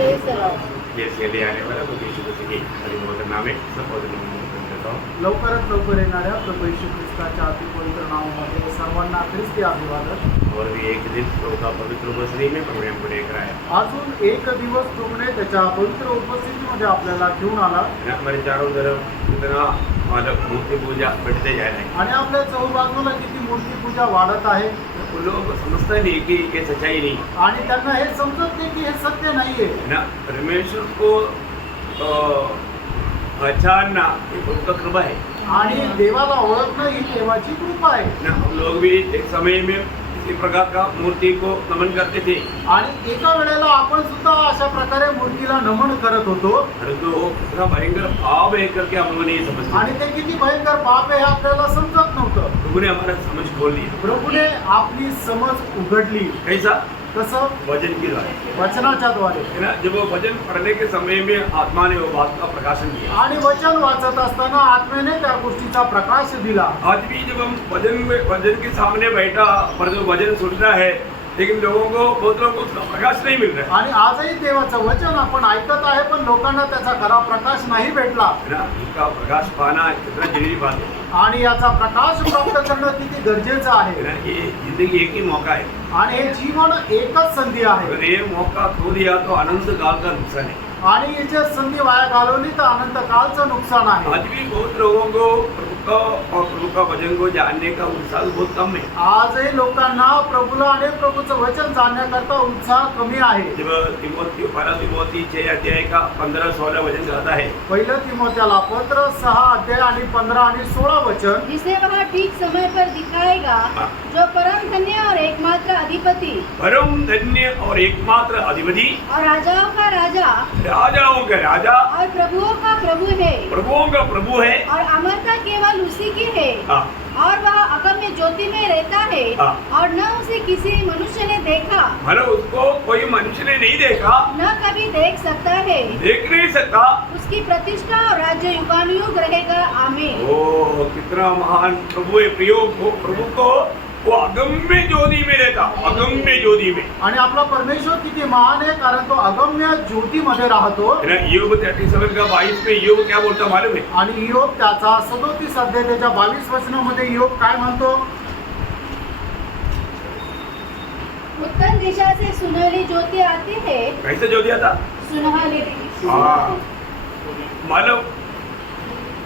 जैसे ले आने वाला तो यीशु मसीह के परिवर्तन नाम में सब और देता हूँ। लवकरात लवकर येणाऱ्या प्रभू येशू ख्रिस्ताच्या अति पवित्र नावामध्ये सर्वांना ख्रिस्ती अभिवादन. और भी एक दिन प्रभु का पवित्र उपस्थिति में प्रभु ने हमको लेकर आया. अजून एक दिवस प्रभूने त्याच्या पवित्र उपस्थितीमध्ये आपल्याला घेऊन आला हमारे चारों तरफ इतना मतलब मूर्ति पूजा बढ़ते जा रहे हैं. आणि आपल्या चहूबाजूला किती मूर्ती पूजा वाढत आहे. उन लोगों को समझता नहीं कि ये सच्चाई नहीं आणि त्यांना हे समजत नाही की हे सत्य नाहीये ना. परमेश्वर को पहचानना एक उनका कृपा है आणि देवाला ओळखणं ही देवाची कृपा आहे ना. हम लोग भी एक समय में इसी प्रकार का मूर्ति को नमन करते थे. आणि एका वेळेला आपण सुद्धा अशा प्रकारे मूर्तीला नमन करत होतो. परंतु इतना भयंकर पाप है करके हम लोगों ने ये समझ आणि ते किती भयंकर पाप आहे हे आपल्याला समजत नव्हतं. प्रभु ने हमारा समझ खोल दिया. प्रभूने आपली समज उघडली. कैसा? कसं? वचन के द्वारा वचनाच्या द्वारे. है ना. जब वो वचन पढ़ने के समय में आत्मा ने वो बात का प्रकाशन किया. आणि वचन वाचत असताना आत्मेने त्या गोष्टीचा प्रकाश दिला. आज भी जब हम वचन के सामने बैठा पर जो वचन सुनना है लेकिन लोगों को बहुत लोगों को उसका प्रकाश नहीं मिल रहा है. आणि आजही देवाचं वचन आपण ऐकत आहे पण लोकांना त्याचा खरा प्रकाश नाही भेटला. है ना. उसका प्रकाश पाना कितना जरूरी बात है. आणि याचा प्रकाश प्राप्त करणं किती गरजेचं है आहे. ना. ये जिंदगी एक ही मौका है. आणि हे जीवन एकच संधी आहे. अगर ये मौका खो दिया तो अनंत काल का नुकसान है. आणि याची संधी वाया घालवली तर अनंत कालचं नुकसान आहे. आज भी बहुत लोगों को प्रभु का और प्रभु का वचन को जानने का उत्साह बहुत कम है. आजही लोकांना प्रभूला आणि प्रभूचं वचन जाणण्याकरता उत्साह कमी आहे. जब पहला तिमोथी 6 अध्याय का 15-16 वचन कहता है. पहिलं तिमोथेला पत्र 6 अध्याय आणि 15 आणि 16 वचन. जिसे वह ठीक समय पर दिखाएगा, जो परम धन्य और एकमात्र अधिपति, परम धन्य और एकमात्र अधिपति और राजाओं का राजा, राजाओं का राजा और प्रभुओं का प्रभु है, प्रभुओं का प्रभु है. और अमरता केवल उसी की है. हाँ. और वह अगम्य ज्योति में रहता है, हाँ. और न उसे किसी मनुष्य ने देखा, मतलब उसको कोई मनुष्य ने नहीं देखा, न कभी देख सकता है. देख नहीं सकता. उसकी प्रतिष्ठा और राज्य युगानुयुग रहेगा. आमीन. ओ कितना महान प्रभु है. प्रियो प्रभु को वो अगम्य ज्योति में रहता. अगम्य ज्योति में. आणि आपला परमेश्वर किती महान आहे कारण तो अगम्य ज्योतीमध्ये राहतो. है ना. योग 37 का 22 में योग क्या बोलता मालूम है? आणि योग त्याचा 37 अध्याय त्याच्या 22 वचनामध्ये योग काय म्हणतो? उत्तर दिशा से सुनहली ज्योति आती है. कैसे ज्योति आता? सुनहली. हाँ. मालूम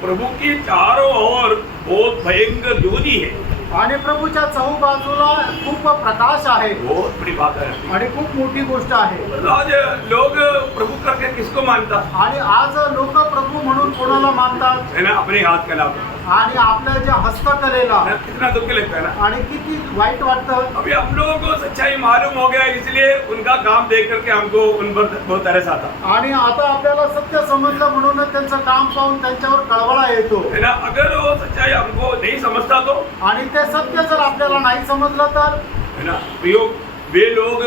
प्रभु की चारों ओर बहुत भयंकर ज्योति है. आणि प्रभूच्या चहूबाजूला खूप प्रकाश आहे. बहुत बड़ी बात है. आणि खूप मोठी गोष्ट आहे. आज लोग प्रभु करके किसको मानता आणि आज लोक प्रभू म्हणून कोणाला मानतात? है ना. अपने हाथ का लाभ. आणि आपल्या ज्या हस्तकलेला कितना दुख लगता है ना. आणि किती वाईट वाटतं. अभी हम लोगों को सच्चाई मालूम हो गया इसलिए उनका काम देख करके हमको उन पर बहुत तरस आता आणि आता आपल्याला सत्य समजलं म्हणूनच त्यांचं काम पाहून त्यांच्यावर कळवळा येतो. है ना. अगर वो सच्चाई हमको नहीं समझता तो आणि ते सत्य जर आपल्याला नाही समजलं तर है ना. वे लोग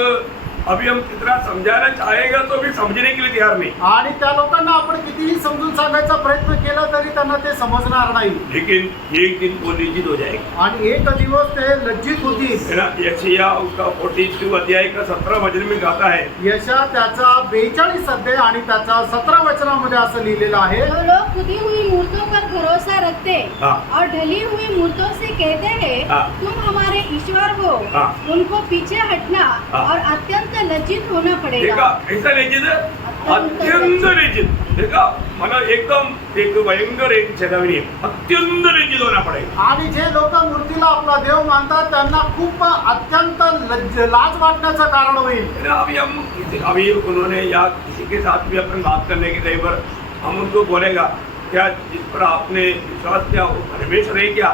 अभी हम कितना समझाना चाहेगा तो भी समझने के लिए तैयार नहीं. आणि त्या लोकांना आपण कितीही समजून सांगायचा प्रयत्न केला तरी त्यांना ते समजणार नाही. लेकिन एक दिन वो निश्चित हो जाएगा. आणि एक दिवस ते लज्जित होतील. है ना. यशायाह उसका 42 अध्याय का 17 वचन में कहता है. यशा त्याचा 42 अध्याय आणि त्याचा 17 वचनामध्ये असं लिहिलेलं आहे. जो लोग खुदी हुई मूर्तों पर भरोसा रखते हाँ. और ढली हुई मूर्तों से कहते हैं, हाँ. तुम हमारे ईश्वर हो, हाँ. उनको पीछे हटना हाँ. और अत्यंत लज्जित होना देखा पड़ेगा. कैसा लज्जित है. अत्यंत लज्जित. देखा मला एकदम एक भयंकर एक चेतावनी है. अत्यंत लज्जित होना पड़ेगा. आणि जे लोक मूर्तीला आपला देव मानतात त्यांना खूप अत्यंत लाज वाटण्याचं कारण होईल. है ना. अभी उन्होंने या किसी के साथ भी अपन बात करने के टाइम पर हम उनको बोलेगा क्या जिस पर आपने विश्वास किया वो परमेश्वर है क्या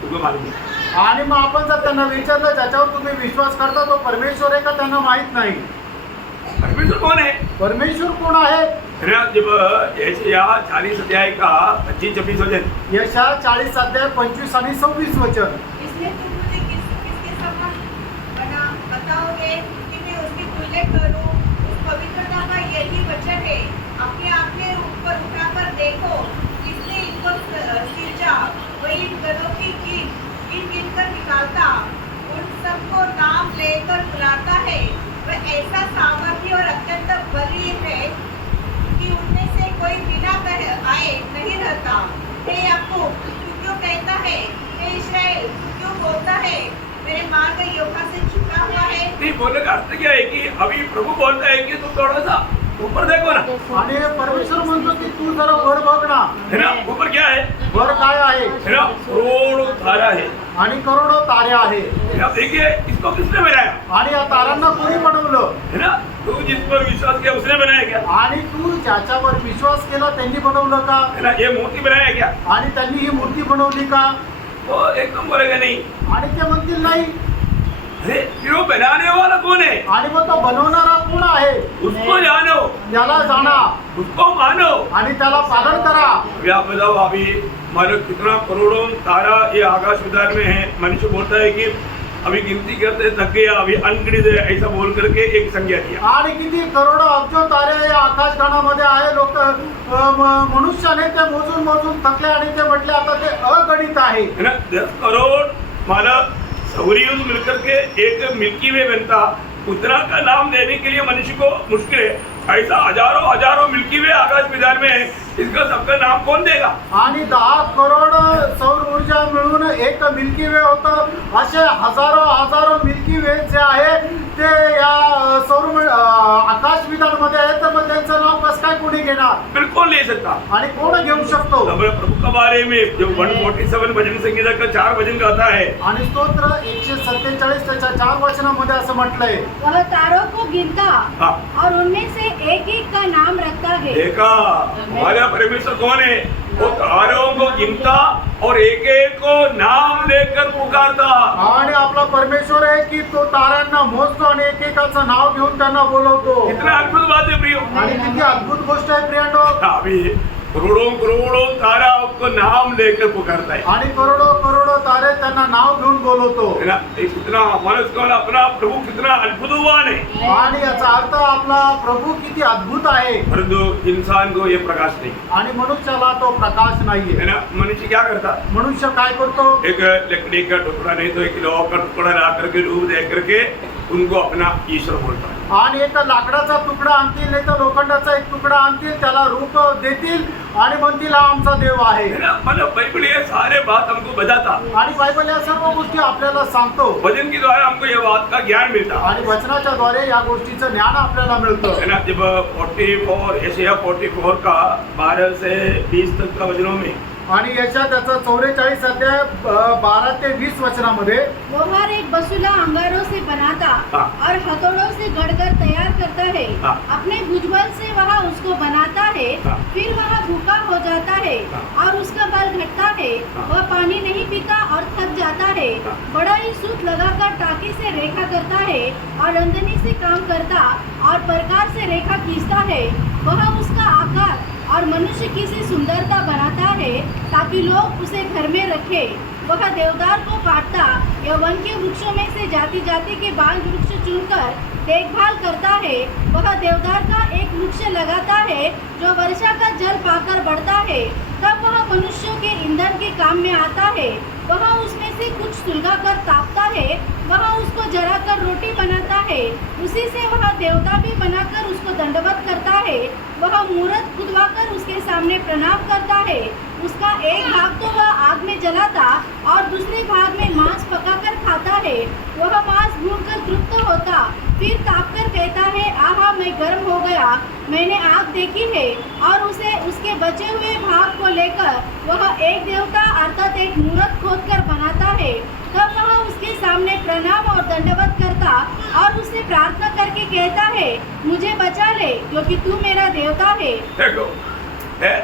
तुमको मालूम नहीं. आणि मग आपण जर त्यांना विचारलं ज्याच्यावर तुम्ही विश्वास करता तो परमेश्वर आहे का त्यांना माहित नाही. परमेश्वर कौन है? परमेश्वर कोण आहे? है ना. जब यशायाह 40 अध्याय का 25-26 वचन. यशा 40 अध्याय 25 आणि 26 वचन. इसलिए तुम मुझे किसके समान बताओगे कि मैं उसकी तुलना करूं. उस पवित्रता का यही वचन है. अपने आप के ऊपर उठाकर देखो, किसने इनको सिरजा. वही इन गधों की गिन कर निकालता, उन सबको नाम लेकर बुलाता है. वह ऐसा सामर्थ्य और अत्यंत बलि बोलने का अर्थ क्या है कि अभी प्रभु बोलता है कि तुम थोड़ा सा ऊपर देखो ना, आणि परमेश्वर म्हणतो की तू जरा वर बघ ना, है ना, ऊपर क्या है वर काय आहे, ना, करोड़ों तारा है। आणि करोडो तारे आहे, आप देखिए इसको किसने बनाया, आणि या तारांना कोणी बनवलं, है ना, तू जिस पर विश्वास किया उसने बनाया क्या, आणि तू ज्याच्यावर विश्वास केला त्यांनी बनवलं का, है ना, ये मूर्ति बनाया क्या, आणि त्यांनी ही मूर्ती बनवली का, वो एकदम बोलेगा नहीं। आणि ते म्हणतील नाही, अरे फिर वो बनाने वाला कौन है, आणि मग तो बनवणारा कोण आहे, उसको जानो, त्याला जाणा उसको मानो। आणि त्याला पालन करा। अभी आप बताओ, अभी मानो कितना करोड़ों तारा ये आकाश विधान में है। मनुष्य बोलता है कि अभी गिनती करते थक गया, अभी अनगिनत है, ऐसा बोल करके एक संज्ञा दिया। आणि किती करोडो अब्जो तारे या आकाशगणामध्ये आहे, लोक मनुष्याने ते मोजून मोजून थकले आणि ते म्हटले आता ते अगणित आहे, है ना, 10 करोड़ मानव सौरयूथ मिलकर के एक मिल्की वे बनता, उतना का नाम देने के लिए मनुष्य को मुश्किल है। ऐसा हजारों हजारों मिल्की वे आकाश विधान में है, इसका सबका नाम कौन देगा। आणि 10 करोड सौर ऊर्जा मिळून एक मिल्की वे होतं, असे हजारो हजारो मिल्की वे जे आहे ते या सौर आकाश विधानमध्ये आहे, तर मग त्यांचं नाव कसं काय कोणी घेणार बिल्कुल ले सकता। आणि कोण घेऊ शकतो। हमारे प्रभु के बारे में जो 147 भजन संगीता का 4 भजन गाता है, आणि स्तोत्र 147 त्याच्या 4 वचनामध्ये असं म्हटलंय, वह तारों को गिनता हाँ। और उनमें से एक एक का नाम रखता है। देखा हमारा परमेश्वर कौन है, वो तारों को गिनता और एक एक को नाम लेकर पुकारता। आणि आपला परमेश्वर आहे की तो ताऱ्यांना मोजतो आणि एकेकाचं नाव घेऊन त्यांना बोलवतो। कितना अद्भुत बात है प्रियो। आणि किती अद्भुत गोष्ट आहे प्रियांनो। अभी करोड़ों करोड़ों तारा उसको नाम लेकर पुकारता है, आणि करोडो करोडो तारे त्यांना नाव घेऊन बोलवतो। है ना, कितना मनुष्य को अपना प्रभु कितना अद्भुतवान है। आणि याचा अर्थ आपला प्रभु किती अद्भुत आहे, परंतु इंसान को ये प्रकाश नहीं, आणि मनुष्याला तो प्रकाश नाहीये। है ना। मनुष्य क्या करता, मनुष्य काय करतो, एक लकड़ी का टुकड़ा नहीं तो एक लोहा का टुकड़ा ला करके रूप दे करके उनको अपना ईश्वर बोलता है। आणि एक लाकडाचा तुकडा आणतील नाही तर लोखंडाचा एक तुकडा आणतील, त्याला रूप देतील आणि म्हणतील हा आमचा देव आहे। है ना, मतलब बाइबल ये सारे बात हमको बताता, आणि बायबल या सर्व गोष्टी आपल्याला सांगतो, वचन के द्वारा हमको ये बात का ज्ञान मिलता आणि वचनाच्या द्वारे या गोष्टीचं ज्ञान आपल्याला मिळतं। है ना। जब 44 यशायाह 44 का 12 से 20 तक का वचनों में, आणि याच्या त्याचा 44 अध्याय 12 ते 20 वचनामध्ये, वो हर एक बसूला अंगारों से बनाता हाँ। और हथौड़ों से गढ़कर तैयार करता है। हाँ। अपने भुजबल से वह उसको बनाता है, हाँ। फिर वह भूखा हो जाता है हाँ। और उसका बल घटता है। हाँ। वह पानी नहीं पीता और थक जाता है। हाँ। बड़ा ही सूत लगाकर टाकी से रेखा करता है और रंजनी से काम करता और प्रकार से रेखा खींचता है। वह उसका आकार और मनुष्य की सी सुंदरता बनाता है ताकि लोग उसे घर में रखे। वह देवदार को काटता या वन के वृक्षों में से जाति जाति के बाल वृक्ष चुनकर देखभाल करता है। वह देवदार का एक वृक्ष लगाता है जो वर्षा का जल पाकर बढ़ता है। तब वह मनुष्यों के ईंधन के काम में आता है। वह उसमें से कुछ सुलगाकर तापता है। वह उसको जलाकर रोटी बनाता है। उसी से वह देवता भी बनाकर उसको दंडवत करता है। वह मूरत खुदवाकर उसके सामने प्रणाम करता है। उसका एक भाग तो वह आग में जलाता और दूसरे भाग में मांस पकाकर खाता है। वह मांस भूनकर तृप्त होता, फिर तापकर कहता है आहा मैं गर्म हो गया। मैंने आग देखी है और उसे उसके बचे हुए भाग को लेकर वह एक देवता अर्थात एक मूरत खोदकर बनाता है। तब वह उसके सामने प्रणाम और दंडवत करता और उससे प्रार्थना करके कहता है मुझे बचा ले क्योंकि तू मेरा देवता है। देखो है,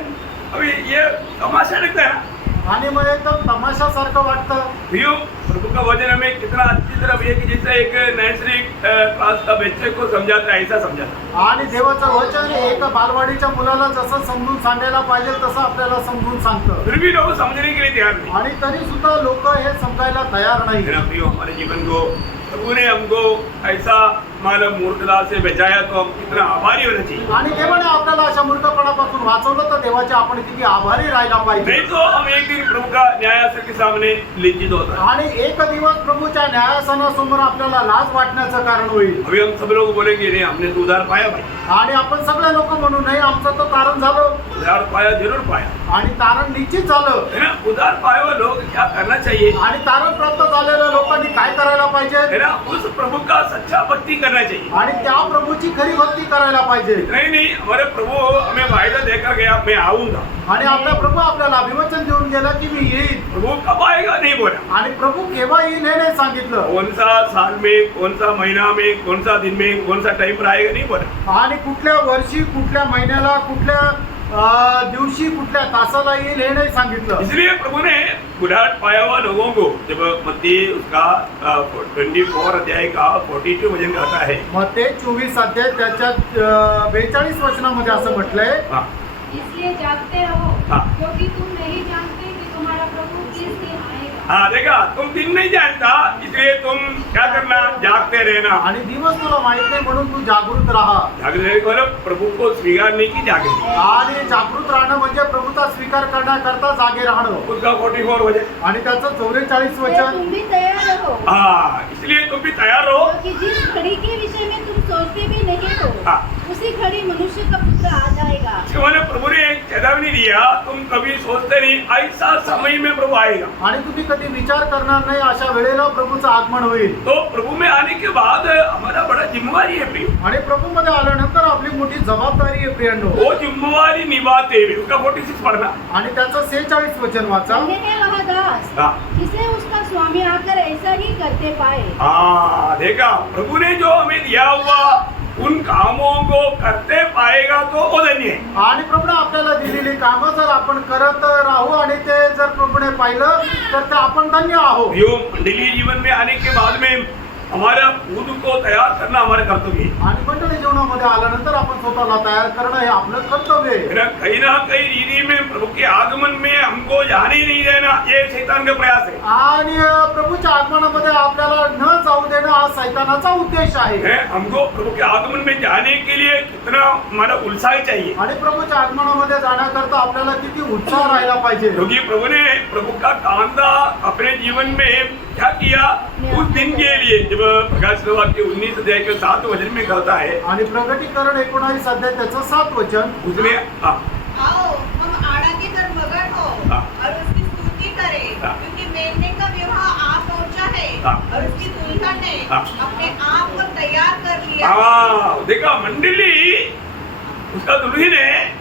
अभी ये तमाशा लगता है। आणि मग एकदम तमाशासारखं वाटतं। प्रियो, प्रभु का वचन हमें कितना अच्छी तरह ये कि जैसे एक नर्सरी क्लास का बच्चे को समझाता है, ऐसा समझाता। आणि देवाचं वचन एक बालवाडीच्या मुलाला जसं समजून सांगायला पाहिजे तसं आपल्याला समजून सांगतं, फिर भी लोग समझने के लिए तैयार नहीं। आणि तरी सुद्धा लोक हे समजायला तयार नाही। मेरा प्रियो, हमारे जीवन को प्रभु ने हमको ऐसा हमारा मूर्खता से बचाया तो हम कितना आभारी होना चाहिए। आणि देवाने आपल्याला अशा मूर्खपणापासून वाचवलं तर देवाचे आपण किती आभारी राहायला पाहिजे. नहीं तो हम एक दिन प्रभु का न्यायासन के सामने लज्जित होता है। आणि एक दिवस प्रभूच्या न्यायासनासमोर आपल्याला लाज वाटण्याचं कारण होईल. अभी हम सब लोग बोलेंगे नहीं हमने तो उधार पाया भाई, आणि आपण सगळे लोक म्हणू नाही आमचं तो तारण झालं. उधार पाया जरूर पाया आणि तारण निश्चित झालं. है ना। उधार पाए हुए लोग क्या करना चाहिए आणि तारण प्राप्त झालेल्या लोकांनी काय करायला पाहिजे. है ना, उस प्रभु का सच्चा भक्ति करना चाहिए। आणि त्या प्रभूची खरी भक्ती करायला पाहिजे. नहीं हमारे प्रभु हमें वायदा देकर गया मैं आऊंगा, आणि आपला प्रभू आपल्याला अभिवचन देऊन गेला की मी येईल. प्रभु कब आएगा नहीं बोला। आणि प्रभू केव्हा येईल हे नाही सांगितलं. कौन सा साल में, कौन सा महीना में, कौन सा दिन में, कौन सा टाइम पर आएगा नहीं बोला। आणि कुठल्या वर्षी, कुठल्या महिन्याला, कुठल्या दिवशी, कुठल्या तासाला येईल हे नाही सांगितलं. इसलिए प्रभु ने बुढ़ाट पाया हुआ लोगों को जब मत्ती उसका 24 अध्याय का 42 वचन कहता है, मग ते 24 अध्याय त्याच्यात 42 वचनामध्ये असं म्हटलंय, हाँ, इसलिए जागते रहो हाँ। क्योंकि तुम नहीं जानते कि तुम्हारा प्रभु किस दिन आएगा। हाँ देखा, तुम दिन नहीं जानता इसलिए तुम क्या करना, जागते रहना। आणि दिवस तुला माहित नाही म्हणून तू जागृत राहा. जागृत रहने को मतलब प्रभु को स्वीकार नहीं की जागृत, आणि जागृत राहणं म्हणजे प्रभूचा स्वीकार करण्याकरता जागे राहणं. उसका 44 वचन, आणि त्याचं 44 तो वचन, तुम भी तैयार रहो हाँ इसलिए तुम भी तैयार रहो। क्योंकि जिस घड़ी के विषय में तुम सोचते भी नहीं हो हाँ। उसी घड़ी मनुष्य का पुत्र आ जाएगा। मैंने प्रभु ने एक चेतावनी दिया, तुम कभी सोचते नहीं ऐसा समय में प्रभु आएगा। आणि तुम्ही कधी विचार करणार नाही अशा वेळेला प्रभूचं आगमन होईल. तो प्रभु में आने के बाद हमारा बड़ा जिम्मेवारी है प्रियो, आणि प्रभूमध्ये आल्यानंतर आपली मोठी जबाबदारी आहे प्रियांनो. वो जिम्मेवारी निभाते हुए उसका 46 पढ़ना। आणि त्याचं 46 वचन वाचा. धन्य है वह दास हाँ जिसे उसका स्वामी आकर ऐसा ही करते पाए। हाँ देखा, प्रभु ने जो हमें दिया हुआ उन कामों को करते पाएगा तो वो धन्य है। आणि प्रभूने आपल्याला दिलेली कामं जर आपण करत राहू आणि ते जर प्रभूने पाहिलं तर ते आपण धन्य आहोत. यो मंडलीय जीवन में आने के बाद में हमारा खुद को तैयार करना हमारा कर्तव्य है। आणि मंडळी जीवनामध्ये आल्यानंतर आपण स्वतःला तयार करणं हे आपलं कर्तव्य आहे. मेरा कहीं ना कहीं रीति में प्रभु के आगमन में हमको जाने ही नहीं देना, ये शैतान का प्रयास है। आणि प्रभूच्या आगमनामध्ये आपल्याला न जाऊ देणं हा सैतानाचा उद्देश आहे. हमको प्रभु के आगमन में जाने के लिए कितना हमारा उत्साह चाहिए, आणि प्रभूच्या आगमनामध्ये जाण्याकरता आपल्याला किती उत्साह राहिला पाहिजे. क्योंकि प्रभु ने प्रभु का कांदा अपने जीवन में क्या किया उस दिन के लिए, जब प्रकाश वाक्य 19 अध्याय के 7 वचन में कहता है, आणि प्रगटीकरण 19 अध्याय त्याचं 7 वचन, उसने आओ हम आड़ा की तरफ मगन हो हाँ। और उसकी स्तुति करें हाँ। क्योंकि मेमने का विवाह आ पहुंचा है हाँ। और उसकी दुल्हन ने हाँ। अपने आप को तैयार कर लिया। हाँ देखा, मंडली उसका दुल्हन है,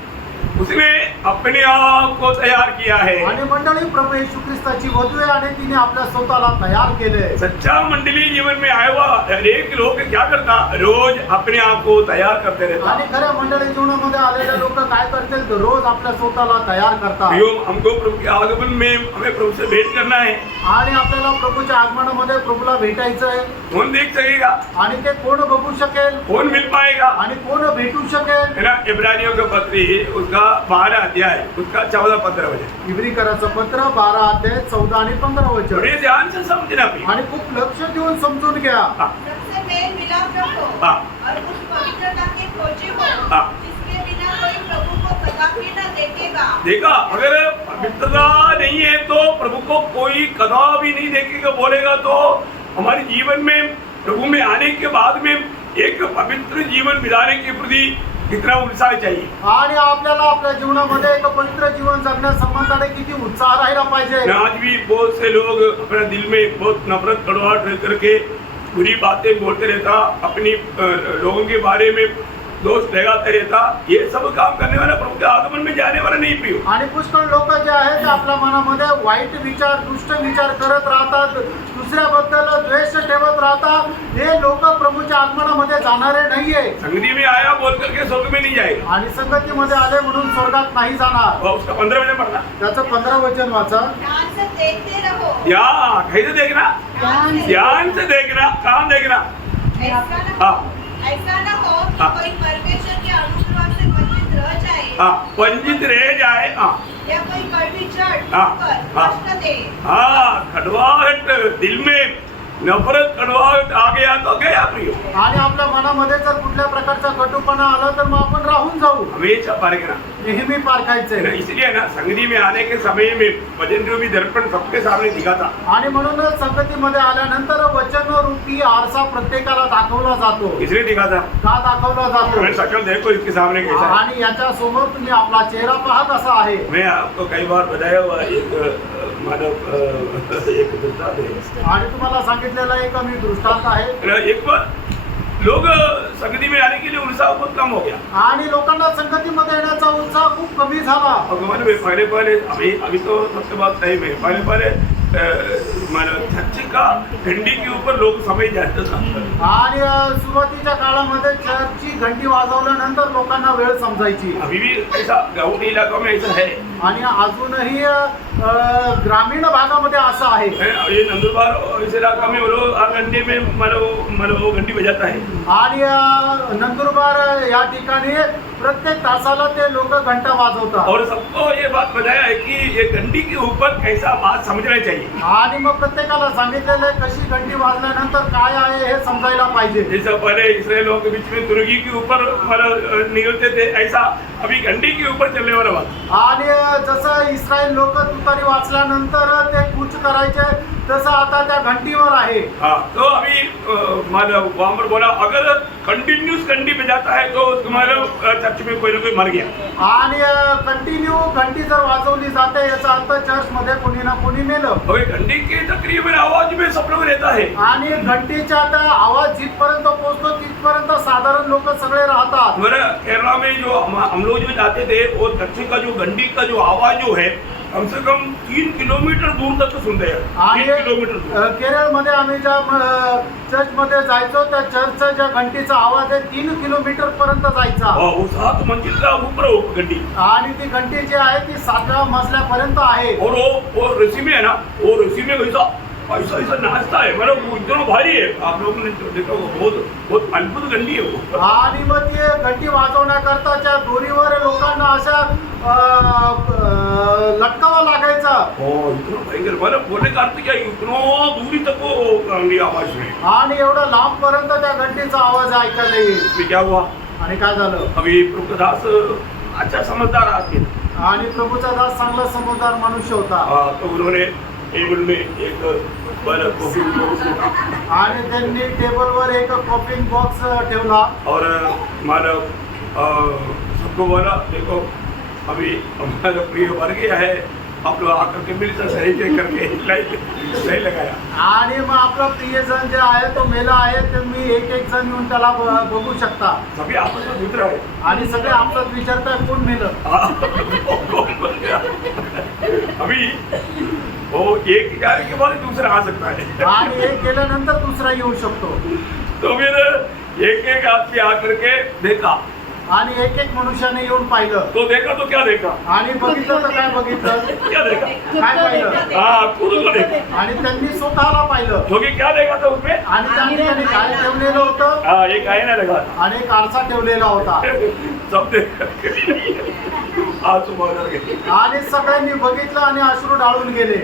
उसने अपने आप को तैयार किया है। आणि मंडळी प्रभू येशू ख्रिस्ताची वधू आहे आणि तिने आपल्या स्वतःला तयार केले. सच्चा मंडली जीवन में आया हुआ हरेक लोग क्या करता, रोज अपने आप को तैयार करते रहता। आणि खऱ्या मंडळी जीवनामध्ये आलेले लोक काय करतील तर रोज आपल्या स्वतःला तयार करतात. हमको प्रभु के आगमन में हमें प्रभु से भेंट करना है। आणि आपल्याला प्रभूच्या आगमनामध्ये प्रभूला भेटायचं आहे. कौन देख सकेगा, आणि ते कोण बघू शकेल कौन मिल पाएगा, आणि कोण भेटू शकेल. है ना। इब्रानियों का पत्री उसका 12 अध्याय उसका 14-15 वचन, इब्रिकराचं पत्र 12 अध्याय 14 आणि 15 वचन. बड़े ध्यान से समझना प्रिय। आणि खूप लक्ष देऊन समजून घ्या. सबसे मेल मिलाप रखो हाँ। और उस पवित्रता के खोजी हो हाँ। जिसके बिना कोई प्रभु को कदापि न देखेगा। देखा, अगर पवित्रता नहीं है तो प्रभु को कोई कदापि नहीं देखेगा बोलेगा तो हमारे जीवन में प्रभु में आने के बाद में एक पवित्र जीवन बिताने के प्रति कितना उत्साह चाहिए। आणि आपल्याला आपल्या जीवनामध्ये एक पवित्र जीवन जगण्या संबंधाने किती उत्साह राहिला पाहिजे. आज भी बहुत से लोग अपने दिल में बहुत नफरत कड़वाहट रह करके बुरी बातें बोलते रहता, अपनी लोगों के बारे में दोष लगाते रहता, ये सब काम करने वाला प्रभु के आगमन में जाने वाला नहीं प्रियो। आणि पुष्कळ लोक जे आहेत ते आपल्या मनामध्ये वाईट विचार, दुष्ट विचार करत राहतात, दुसऱ्याबद्दल द्वेष ठेवत राहतात. हे लोक प्रभूच्या आगमनामध्ये जाणारे नाहीये. संगति में आया बोल करके स्वर्ग में नहीं जाएगा। आणि संगतीमध्ये आले म्हणून स्वर्गात नाही जाणार. और उसका 15 वचन पढ़ना, त्याचं 15 वचन वाचा. ध्यान से देखते रहो। या कैसे देखना, ध्यान से देखना, काम देखना। ऐसा न हाँ ऐसा न हो कि हाँ। कोई परमेश्वर के अनुग्रह से वंचित रह जाए हाँ, वंचित रह जाए। हाँ या कोई कड़वी चढ़ हाँ। पर हाँ। कष्ट दे। हाँ, कड़वाहट दिल में नफरत कड़वाहट आ गया तो गया प्रियो, आणि आपल्या मनामध्ये जर कुठल्या प्रकारचा कटुपणा आला तर मग आपण राहून जाऊ, हमेशा पारखना। नेहमी पारखायचंय। इसलिए ना संगति में आने के समय में वचन रूपी दर्पण सबके सामने दिखाता, आणि म्हणूनच संगतीमध्ये आल्यानंतर वचन रूपी आरसा प्रत्येकाला दाखवला जातो। इसलिए दिखाता का दाखवला जातो? मैं शकल देखो इसके सामने कैसा है। आणि याच्या समोर तुम्ही आपला चेहरा पहा कसा आहे। मैं आपको कई बार बताया हुआ एक मानव एक दृष्टांत है। आणि तुम्हाला सांगितलेला एक मी दृष्टांत आहे। एक बार लोग संगति में आने के लिए उत्साह बहुत कम हो गया, आणि लोकांना संगतीमध्ये येण्याचा उत्साह खूप कमी झाला। भगवान में पहले अभी तो सबसे बात नहीं में पहले चर्च का घंटी के ऊपर लोग समय जाते था, आणि सुरुवातीच्या काळामध्ये चर्चची घंटी वाजवल्यानंतर लोकांना वेळ समजायची। अभी भी ऐसा गाँव इलाकों में ऐसा है। आणि अजूनही ग्रामीण भागामध्ये असं आहे। ये नंदुरबार और इस इलाका में वो लोग 8 घंटे में वो घंटी बजाता है। आणि नंदुरबार या ठिकाणी प्रत्येक तासाला ते लोक घंटा वाजवतात। और सबको ये बात बताया है कि ये घंटी के ऊपर कैसा बात समझना चाहिए। आणि मग प्रत्येकाला सांगितलेलं आहे कशी घंटी वाजल्यानंतर काय आहे हे समजायला पाहिजे। जैसा पहले इसराइलों के बीच में तुर्की के ऊपर निकलते थे, ऐसा अभी घंटी के ऊपर चलने वाला बात। आणि जसं इस्रायल लोक तुतारी वाचल्यानंतर ते कूच करायचे, तसं आता त्या घंटीवर आहे। हाँ, तो अभी वहाँ पर बोला अगर कंटिन्यूस घंटी बजाता है तो तुम्हारे चर्च में कोई ना कोई मर गया। आणि कंटिन्यू घंटी जर वाजवली जाते याचा अर्थ चर्च मध्ये कोणी ना कोणी मेलं। और ये घंटी के तकरीबन आवाज में सब लोग रहता है। आणि घंटीचा आता आवाज जिथपर्यंत पोहोचतो तिथपर्यंत साधारण लोक सगळे राहतात। हमारा केरला में जो हम लोग जो जाते थे वो चर्च का जो घंटी का जो आवाज जो है कम से कम 3 किलोमीटर दूर तक सुनते हैं। आणि 3 किलोमीटर दूर। केरळमध्ये आम्ही ज्या चर्च मध्ये जायचो त्या चर्चचा ज्या घंटीचा आवाज आहे 3 किलोमीटर पर्यंत जायचा। वो 7 मंजिल का ऊपर वो घंटी, आणि ती घंटी जी आहे ती 7व्या मजल्यापर्यंत आहे। और वो रस्सी में है ना, वो रस्सी में ऐसा नाचता है, मतलब वो इतना भारी है। आप लोगों ने देखा वो बहुत अद्भुत घंटी है वो। आणि मग ती घंटी वाजवण्याकरता त्या दोरीवर लोकांना अशा लटकावा लागायचा। इतना भयंकर, मतलब बोलने का अर्थ क्या, इतना दूरी तक वो घंटी आवाज में। आणि एवढा लांब पर्यंत त्या घंटीचा आवाज ऐकायला येईल। क्या हुआ, आणि काय झालं? अभी प्रभुदास अच्छा समझदार आदमी, आणि प्रभूचा दास चांगला समजदार मनुष्य होता। तो उन्होंने टेबल में एक कॉफी बॉक्स रखा आणि त्यांनी टेबलवर एक कॉफी बॉक्स ठेवला। और मानव सबको बोला देखो अभी हमारा प्रिय मर गया है, आप लोग आकर के मिलकर सही करके सही लगाया। आणि मग आपला प्रियजन जे आहे तो मेला आहे, तुम्ही एक एक जण येऊन त्याला बघू शकता। सभी आपस में मित्र है। आणि सगळे आपल्यात विचारताय कोण मेलं। अभी वो एक जाने के बाद दूसरा आ सकता है। आणि एक गेल्यानंतर दुसरा येऊ शकतो। तो फिर एक आदमी आकर के देखा, आणि एक एक मनुष्याने येऊन पाहिलं। तो देखा तो क्या देखा, आणि बघितलं तर काय बघितलं? क्या देखा, काय पाहिलं? हाँ खुद को देखा। आणि त्यांनी स्वतःला पाहिलं। क्योंकि क्या देखा था उसमें, आणि त्यांनी काय ठेवलेलं होतं? हाँ एक आईना लगा था। आणि एक आरसा ठेवलेला होता। सब देख करके आंसू बहा गए। आणि सगळ्यांनी बघितलं आणि अश्रू ढाळून गेले।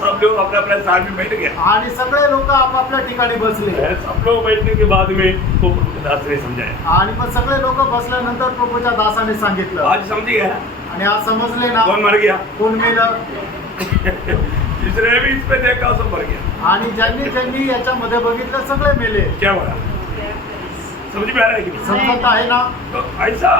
सब लोग अपने अपने स्थान में बैठ गए। आणि सगळे लोक आपापल्या ठिकाणी बसले। सब लोग बैठने के बाद में वो प्रभुदास ने समझाया। आणि मग सगळे लोक बसल्यानंतर प्रभूच्या दासाने सांगितलं। आज समझी गया, आणि आज समजले ना कौन मर गया। कोण मेलं। जिसने भी इस पे देखा सब मर गया। आणि ज्यांनी याच्यामध्ये बघितलं सगळे मेले। क्या बोला, समझ में आ रहा है कि नहीं? समजत आहे ना? तो ऐसा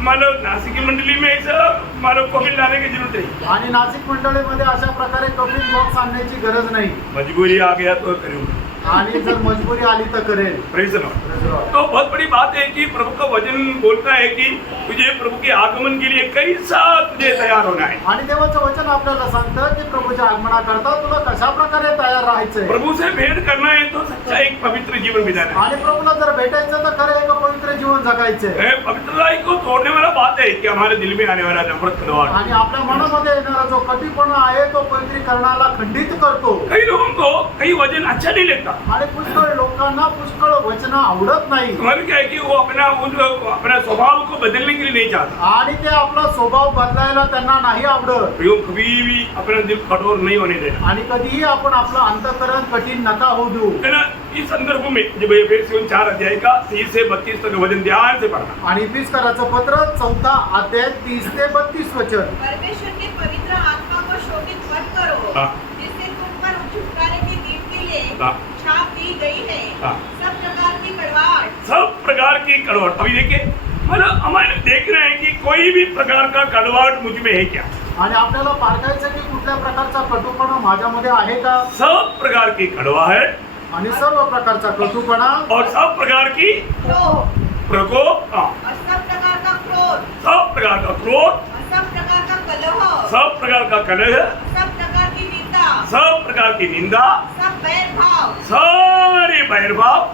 मानो नासिक की मंडली में ऐसा मानो कॉफी लाने की जरूरत नहीं। आणि नाशिक मंडळीमध्ये अशा प्रकारे कॉफी बॉक्स आणण्याची गरज नाही। मजबूरी आ गया तो करूँगा। आणि जर मजबुरी आली तर करेल। Praise the Lord. तो बहुत बड़ी बात है कि प्रभु का वचन बोलता है कि तुझे प्रभु के आगमन के लिए कैसा तुझे तैयार होना है। आणि देवाचं वचन आपल्याला सांगतं की प्रभूच्या आगमनाकरता तुला कशा प्रकारे तयार राहायचंय। प्रभु से भेंट करना है तो सच्चा एक पवित्र जीवन बिताना है। आणि प्रभूला जर भेटायचं तर खरं एक पवित्र जीवन जगायचंय। पवित्रता को तोड़ने वाला बात है कि हमारे दिल में आने वाला नफरत कड़वाहट, आणि आपल्या मनामध्ये येणारा जो कटीपणा आहे तो पवित्रीकरणाला खंडित करतो। कई लोगों को कई वचन अच्छा नहीं लगता। आणि पुष्कळ लोकांना पुष्कळ वचन आवडत नाही हमारे क्या है कि वो अपना स्वभाव को बदलने के लिए नहीं चाहता। आणि ते आपला स्वभाव बदलायला त्यांना नाही आवडत प्रियो, कभी भी अपना दिल कठोर नहीं होने देना आणि कधीही आपण आपलं अंतःकरण कठीण नका होऊ देऊ। है ना। इस संदर्भ में जब एफेसियों 4 अध्याय का 30 से 32 तक वचन ध्यान से पढ़ना। आणि इफिसकराचं पत्र 4 अध्याय 30 ते 32 वचन। परमेश्वर के पवित्र आत्मा को शोभित मत करो हाँ। जिससे तुम पर छुटकारे के दिन के लिए हाँ। छाप दी गई है हाँ। सब प्रकार की कड़वाहट सब प्रकार की कड़वाहट। अभी देखिए मतलब हमारे देख रहे हैं कि कोई भी प्रकार का कड़वाहट मुझ में है क्या। आणि आपल्याला पारखायचं की कुठल्या प्रकारचा कटुपणा माझ्यामध्ये आहे का सब प्रकार की कड़वाहट आणि सर्व प्रकारचा कटुपणा और सब प्रकार की क्रोध प्रकोप, हाँ, और सब प्रकार का क्रोध सब प्रकार का क्रोध, और सब प्रकार का कलह सब प्रकार का कलह, सब प्रकार की निंदा सब प्रकार की निंदा, सब बैरभाव सारे बैरभाव,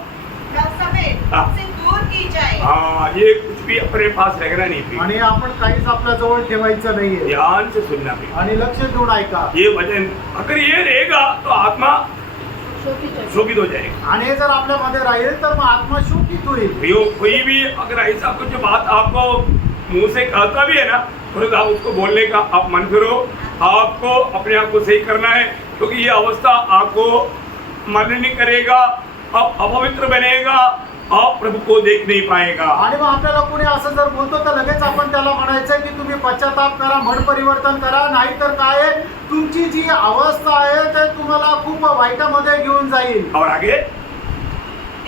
समेत हाँ। से दूर की जाए। हाँ, ये कुछ भी अपने पास रखना नहीं प्रिय। आणि आपण काहीच आपल्या जवळ ठेवायचं नाहीये ध्यान से सुनना प्रिय। आणि लक्ष देऊन ऐका। ये वचन अगर ये रहेगा तो आत्मा शोभित हो. शोभित हो जाएगा। आणि हे जर आपल्यामध्ये राहील तर मग आत्मा शोकित होईल। प्रियो, कोई भी अगर ऐसा कुछ बात आपको मुंह से कहता भी है ना तो आप उसको बोलने का आप मन करो। आपको अपने आप को सही करना है क्योंकि ये अवस्था आपको मालिन्य करेगा, आप अपवित्र बनेगा, आप प्रभु को देख नहीं पाएगा। आणि मग आपल्याला कोणी असं जर बोलतो तर लगेच आपण त्याला म्हणायचं की तुम्ही पश्चाताप करा, मन परिवर्तन करा, नाहीतर काय आहे, तुमची जी अवस्था आहे ते तुम्हाला खूप वाईटामध्ये घेऊन जाईल। और आगे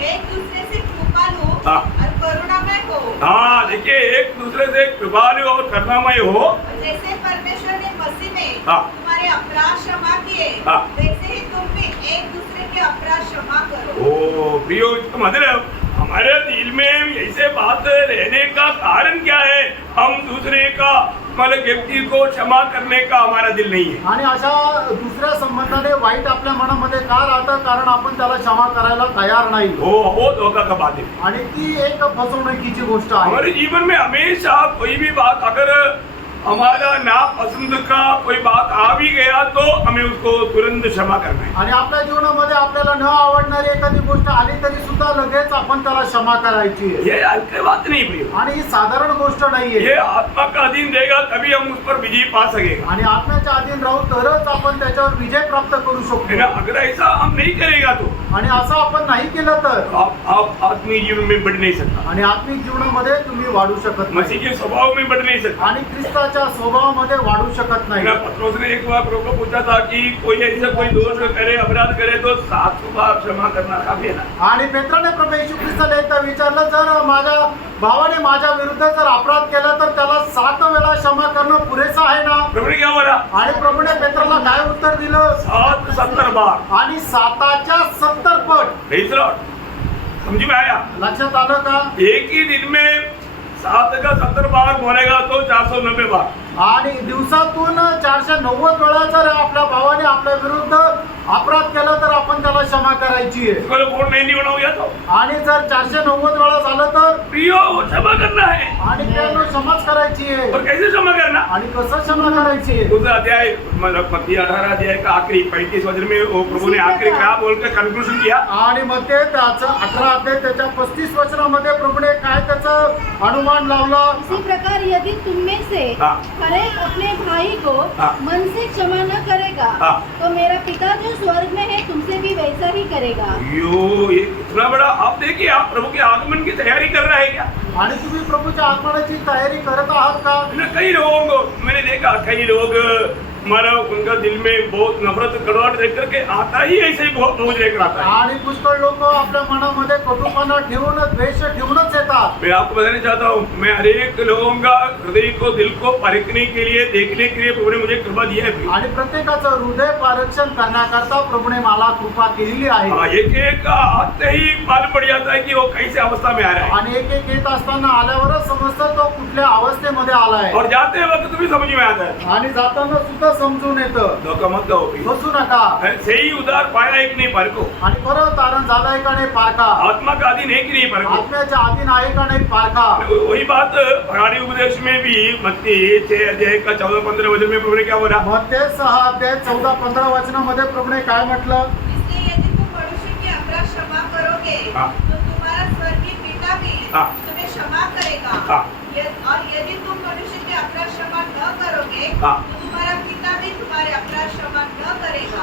एक दूसरे से कृपालु हाँ। और करुणामय हो हाँ, देखिए एक दूसरे से कृपालु और करुणामय हो। जैसे परमेश्वर ने मसीह में हाँ। तुम्हारे अपराध क्षमा किए हाँ। वैसे ही तुम भी एक दूसरे के अपराध क्षमा करो। ओ प्रियो, इसका मतलब हमारे दिल में ऐसे बात रहने का कारण क्या है? हम दूसरे का मतलब व्यक्ति को क्षमा करने का हमारा दिल नहीं है। आणि अशा दुसऱ्या संबंधाने वाईट आपल्या मनामध्ये का राहतं? कारण आपण त्याला क्षमा करायला तयार नाही। वो धोखा का बात है। आणि ती एक फसवणुकीची गोष्ट आहे। हमारे जीवन में हमेशा कोई भी बात अगर हमारा नापसंद का कोई बात आ भी गया तो हमें उसको तुरंत क्षमा करना है। आणि आपल्या जीवनामध्ये आपल्याला न आवडणारी एखादी गोष्ट आली तरी सुद्धा लगेच आपण त्याला क्षमा करायची आहे। ये हल्की बात नहीं प्रियो। आणि ही साधारण गोष्ट नाहीये। ये आत्मा का अधीन देगा तभी हम उस पर विजय पा सकेगा। आणि आत्म्याच्या अधीन राहू तरच आपण त्याच्यावर विजय प्राप्त करू है ना। शकतो। अगर ऐसा हम नहीं करेगा तो आणि असं आपण नाही केलं तर आप आत्मीय जीवन में बढ़ नहीं सकता, आणि आत्मिक जीवनामध्ये तुम्ही वाढू शकत मसीह नाही के स्वभाव में बढ़ नहीं सकता। आणि ख्रिस्ताच्या स्वभावामध्ये वाढू शकत नाही। ना पत्रोस ने एक बार प्रभु को पूछा था कि कोई ऐसा कोई दोष करे, अपराध करे तो 7 बार क्षमा करना काफी है ना। आणि पेत्राने प्रभू येशू ख्रिस्ताला एकदा विचारलं, जर माझ्या भावाने माझ्या विरुद्ध जर अपराध केला तर त्याला 7 वेळा क्षमा करणं पुरेसं आहे ना? प्रभु ने क्या बोला? आणि प्रभूने पेत्राला काय उत्तर दिलं? 7 बार। आणि 7च्या 70 पट। Praise the Lord। समझ में आया? लक्षात आलं का? एक ही दिन में 7 का 70 बार बोलेगा तो 490 बार। आणि दिवसातून 490 वेळा जर आपल्या भावाने आपल्या विरुद्ध अपराध केला तर आपण त्याला क्षमा करायची आहे। इसको बोर्ड नहीं बना हुआ तो आणि जर 490 वेळा झालं तर प्रियो वो क्षमा करना है। आणि त्याला क्षमाच करायची आहे। और कैसे क्षमा करना? आणि कसं क्षमा करायची आहे? उस अध्याय मतलब मत्ती 18 अध्याय का आखिरी 35 वचन में वो प्रभु ने आखिरी क्या बोलकर कंक्लूजन किया? आणि मग ते त्याचं 18 अध्याय त्याच्या 35 वचनामध्ये प्रभूने काय त्याचं अनुमान लावलं? इसी प्रकार यदि तुम में से हाँ। हर एक अपने भाई को हाँ। मन से क्षमा न करेगा हाँ। तो मेरा पिता जो स्वर्ग में है तुमसे भी वैसा ही करेगा। यो, ये इतना बड़ा आप देखिए, आप प्रभु के आगमन की तैयारी कर रहे हैं क्या? आणि तुम्ही प्रभूच्या आगमनाची तयारी करत आहात का? कई लोगों को मैंने देखा, कई लोग हमारा उनका दिल में बहुत नफरत कड़वाहट देख करके आता ही ऐसे ही बहुत बोझ लेकर आता है। आणि पुष्कळ लोक आपल्या मनामध्ये कटुपणा ठेवून द्वेष ठेवूनच येतात। मैं आपको बताना चाहता हूँ, मैं हर एक लोगों का हृदय को दिल को परखने के लिए देखने के लिए प्रभु ने मुझे कृपा दिया है। आणि प्रत्येकाचं हृदय परीक्षण करण्याकरता प्रभूने मला कृपा केलेली आहे। हाँ, एक आते ही मालूम पड़ जाता है कि वो कैसे अवस्था में आ रहा है। आणि एक येत असताना आल्यावरच समजतं तो कुठल्या अवस्थेमध्ये आलाय। और जाते वक्त भी समझ में आता है। आणि जाताना सुद्धा समजून येतं। धोखा मत दो, बसू नका। सही उधार पाया एक नहीं परखो। आणि खरं तारण झालंय का नाही पारखा। आत्मा का अधीन है कि नहीं परखो। आत्म्याच्या अधीन आहे का नाही पारखा। वही बात पहाड़ी उपदेश में भी मत्ती 6 अध्याय का 14-15 वचन में प्रभु ने क्या बोला? मत्ती 6 अध्याय 14-15 वचनामध्ये प्रभूने काय म्हटलं? इसलिए यदि तुम मनुष्य के हाँ। तो तुम्हारा स्वर्गीय पिता भी हाँ। तुम्हें क्षमा करेगा। हाँ। और यदि तुम मनुष्य के अपराध क्षमा न करोगे हाँ। तो तुम्हारा पिता भी तुम्हारे अपराध क्षमा न करेगा।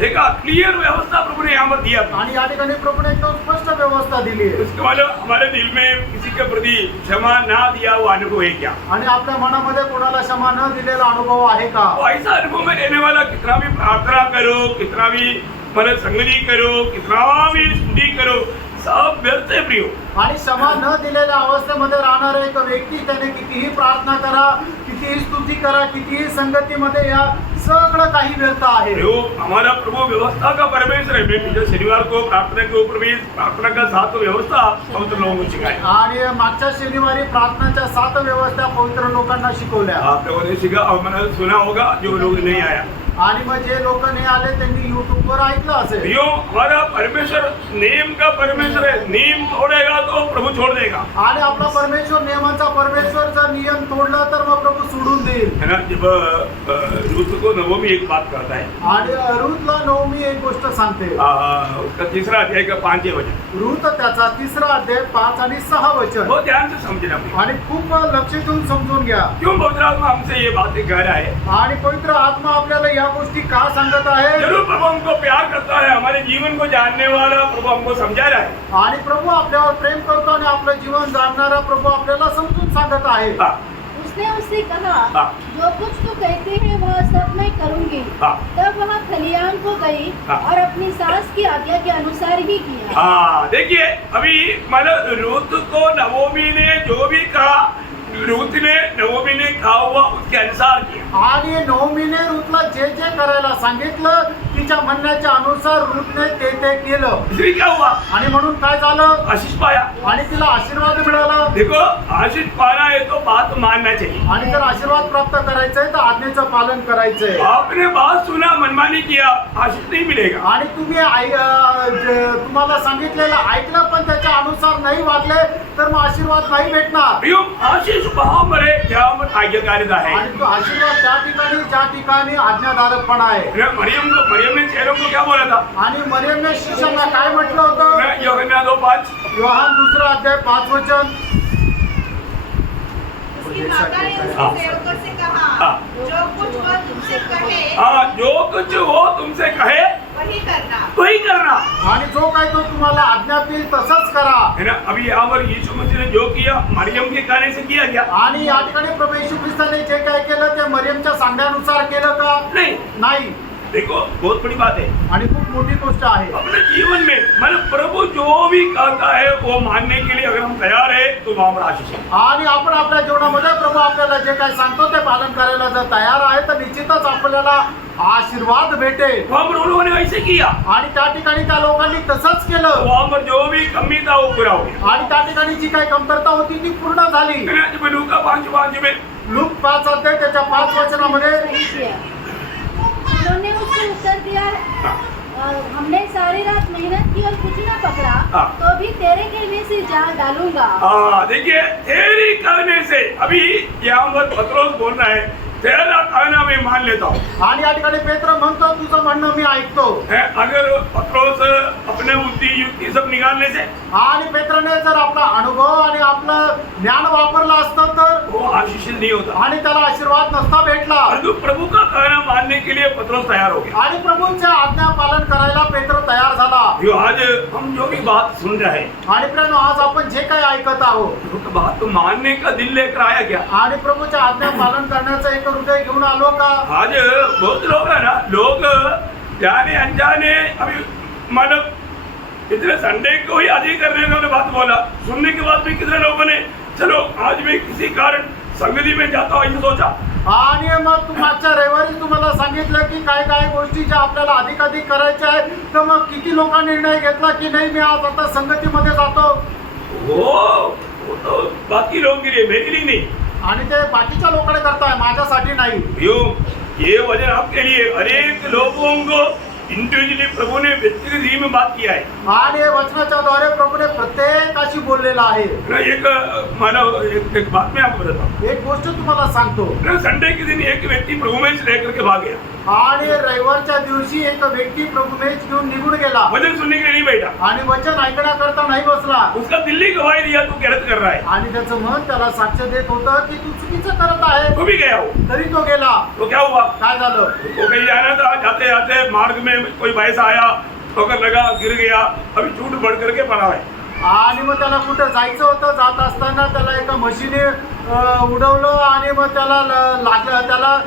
देखा, क्लियर व्यवस्था प्रभु ने यहाँ पर दिया था। आणि या ठिकाणी प्रभूने एकदम स्पष्ट व्यवस्था दिली आहे. उसके बाद हमारे दिल में किसी के प्रति क्षमा ना दिया वो अनुभव है क्या? आणि आपल्या मनामध्ये कोणाला क्षमा न दिलेला अनुभव आहे का? तो ऐसा अनुभव में रहने वाला कितना भी प्रार्थना करो, कितना भी मतलब संगति करो, कितना भी स्तुति करो, सब व्यर्थ है प्रियो. आणि क्षमा न दिलेल्या अवस्थेमध्ये राहणारा एक व्यक्ती त्याने कितीही प्रार्थना करा, कितीही स्तुती करा, कितीही संगतीमध्ये या सगळं काही व्यर्थ आहे. प्रियो, हमारा प्रभु व्यवस्था का परमेश्वर है. मैं पिछले शनिवार को प्रार्थना के ऊपर भी प्रार्थना का साथ व्यवस्था पवित्र लोगों को सिखाई. आणि मागच्या शनिवारी प्रार्थनाच्या 7 व्यवस्था पवित्र लोकांना शिकवल्या. आप लोगों ने सीखा और मैंने सुना होगा, जो लोग नहीं आया. आणि मग जे लोक नाही आले त्यांनी YouTube वर ऐकलं असेल. प्रियो, हमारा परमेश्वर नियम का परमेश्वर है. नियम तोड़ेगा तो प्रभु छोड़ देगा. आणि आपला परमेश्वर नियमांचा परमेश्वर जर नियम तोडला तर मग प्रभू सोडून देईल. है ना. जब रूत को नवमी एक बात करता है, आणि रूथला नवमी एक गोष्ट सांगते. उसका तीसरा अध्याय का 5 वचन, रूथ त्याचा 3रा अध्याय 5 आणि 6 वचन. बहुत ध्यान से समझना प्रियो. आणि खूप लक्ष देऊन समजून घ्या. क्यों पवित्र आत्मा हमसे ये बातें कह रहा है? आणि पवित्र आत्मा आपल्याला या गोष्टी का सांगत आहे? जरूर प्रभु हमको प्यार करता है, हमारे जीवन को जानने वाला प्रभु हमको समझा रहा है. आणि प्रभू आपल्यावर प्रेम करतो आणि आपलं जीवन जाणणारा प्रभू आपल्याला समजून सांगत आहे. हाँ, उसने उससे कहा, हाँ। जो कुछ तू कहते हैं वह सब मैं करूंगी। हाँ। तब वह खलियान को गई हाँ। और अपनी सास की आज्ञा के अनुसार ही किया। हाँ, देखिए अभी मतलब रूत को नवोमी ने जो भी कहा, रूत ने नवोमी ने कहा हुआ उसके अनुसार किया. आणि नवमीने रूथला जे जे करायला सांगितलं तिच्या म्हणण्याच्या अनुसार रूथने ते ते केलं. इसलिए क्या हुआ? आणि म्हणून काय झालं? आशीष पाया. आणि तिला आशीर्वाद मिळाला. देखो, आशीष पाना है तो बात मानना चाहिए. आणि जर आशीर्वाद प्राप्त करायचंय तर आज्ञेचं पालन करायचंय. आपने बात सुना, मनमानी किया, आशीष नहीं मिलेगा. आणि तुम्ही तुम्हाला सांगितलेलं ऐकलं पण त्याच्या अनुसार नाही वागले तर मग आशीर्वाद नाही भेटणार. प्रियो, आशीष वहां पर है जहाँ पर आज्ञाकारिता है. आणि तो आशीर्वाद त्या ठिकाणी ज्या ठिकाणी आज्ञाधारकपणा आहे. मरियम ने चेहरों को क्या बोला था? आणि मरियमने शिष्यांना काय म्हटलं होतं? यूहन्ना 2:5. योहान 2 अध्याय 5 वचन. उसकी माता ने हाँ। उसके सेवकों से कहा, हाँ। जो कुछ वह तुमसे कहे हाँ, जो कुछ वो तुमसे कहे वही करना। वही करना. आणि जो काय तो तुम्हाला आज्ञा देईल तसंच करा. है ना. अभी यहाँ पर यीशु मसीह ने जो किया मरियम के कहने से किया गया? आणि या ठिकाणी प्रभू येशू ख्रिस्ताने जे काय केलं ते मरियमच्या सांगण्यानुसार केलं का? नहीं. नाही. देखो, बहुत बड़ी बात है. आणि खूप मोठी गोष्ट आहे. अपने जीवन में मतलब प्रभु जो भी कहता है वो मानने के लिए अगर हम तैयार है तो वहां पर आशीष है. आणि आपण आपल्या जीवनामध्ये प्रभू आपल्याला जे काय सांगतो ते पालन करायला जर तयार आहे तर निश्चितच आपल्याला आशीर्वाद भेटेल. वहां पर उन्होंने वैसे किया. आणि त्या ठिकाणी त्या लोकांनी तसंच केलं. वहां पर जो भी कमी था वो पूरा हो गया. आणि त्या ठिकाणी जी काही कमतरता होती ती पूर्ण झाली. है ना. जब लूका 5:5 में लूक 5 अध्याय त्याच्या 5 वचनामध्ये सही किया। उन्होंने उसको उत्तर दिया, हमने सारी रात मेहनत की और कुछ न पकड़ा, हाँ। तो भी तेरे कहने से जाल डालूंगा। देखिए, तेरी कहने से अभी यहाँ पर पत्रोस बोल रहा है, तेरा कहना मैं मान लेता हूँ. आणि या ठिकाणी पेत्र म्हणतो तुझं म्हणणं मी ऐकतो. अगर पत्रोस अपने बुद्धि युक्ति सब निकालने से आणि पेत्रने जर आपला अनुभव आणि आपलं ज्ञान वापरलं असतं तर वो आशीषित नहीं होता. आणि त्याला आशीर्वाद नसता भेटला. परंतु प्रभु का कहना मानने के लिए पत्रोस तैयार हो गया. आणि प्रभूंच्या आज्ञा पालन करायला पेत्र तयार झाला. जो आज हम जो भी बात सुन रहे हैं, आणि प्रियानो आज आपण जे काही ऐकत आहोत प्रभु का बात तो मानने का दिल लेकर आया क्या? आणि प्रभूच्या आज्ञा पालन करण्याचं एक हृदय घेऊन आलो का? आज बहुत लोग है ना, लोग जाने अनजाने अभी मतलब इतने संडे को ही आदि करने का बात बोला, सुनने के बाद भी कितने लोगों ने चलो आज मैं किसी कारण संगति में जाता हूँ ऐसा सोचा. आणि मग तू मागच्या रविवारी तुम्हाला सांगितलं की काय काय गोष्टी ज्या आपल्याला अधिक करायच्या आहेत तर मग किती लोकांनी निर्णय घेतला की नाही मी आज आता संगतीमध्ये जातो. वो तो बाकी लोगों के लिए, मेरे लिए नहीं. आणि ते बाकीच्या लोकांनी करताय, माझ्यासाठी नाही. यो, ये वचन आपके लिए अनेक लोगों को इंडिविजुअली प्रभु ने व्यक्तिगत रीति में बात किया है आणि वचनाच्या द्वारे प्रभूने प्रत्येकाशी बोललेला आहे. ना. मला एक बात मैं आपको बताता हूँ एक गोष्ट तुम्हाला सांगतो. ना. संडे के दिन एक व्यक्ति प्रभु में से लेकर के भाग गया, आणि रविवारच्या दिवशी एक व्यक्ती प्रभू मेच घेऊन निघून गेला वचन सुनने के लिए नहीं बैठा. आणि वचन ऐकण्याकरता नाही बसला. उसका दिल्ली गवाही दिया तू गलत कर रहा है, आणि त्याचं मन त्याला साक्ष देत होतं की तू चुकीचं करत आहे. तो भी गया वो. तरी तो गेला. तो क्या हुआ, काय झालं? वो कहीं जाना था, जाते जाते मार्ग में कोई भैंसा आया, ठोकर लगा, गिर गया, अभी चूट बढ़ करके पड़ा है. आणि मग त्याला कुठं जायचं होतं. जात असताना त्याला एका म्हशीने उडवलं आणि मग त्याला लागलं, त्याला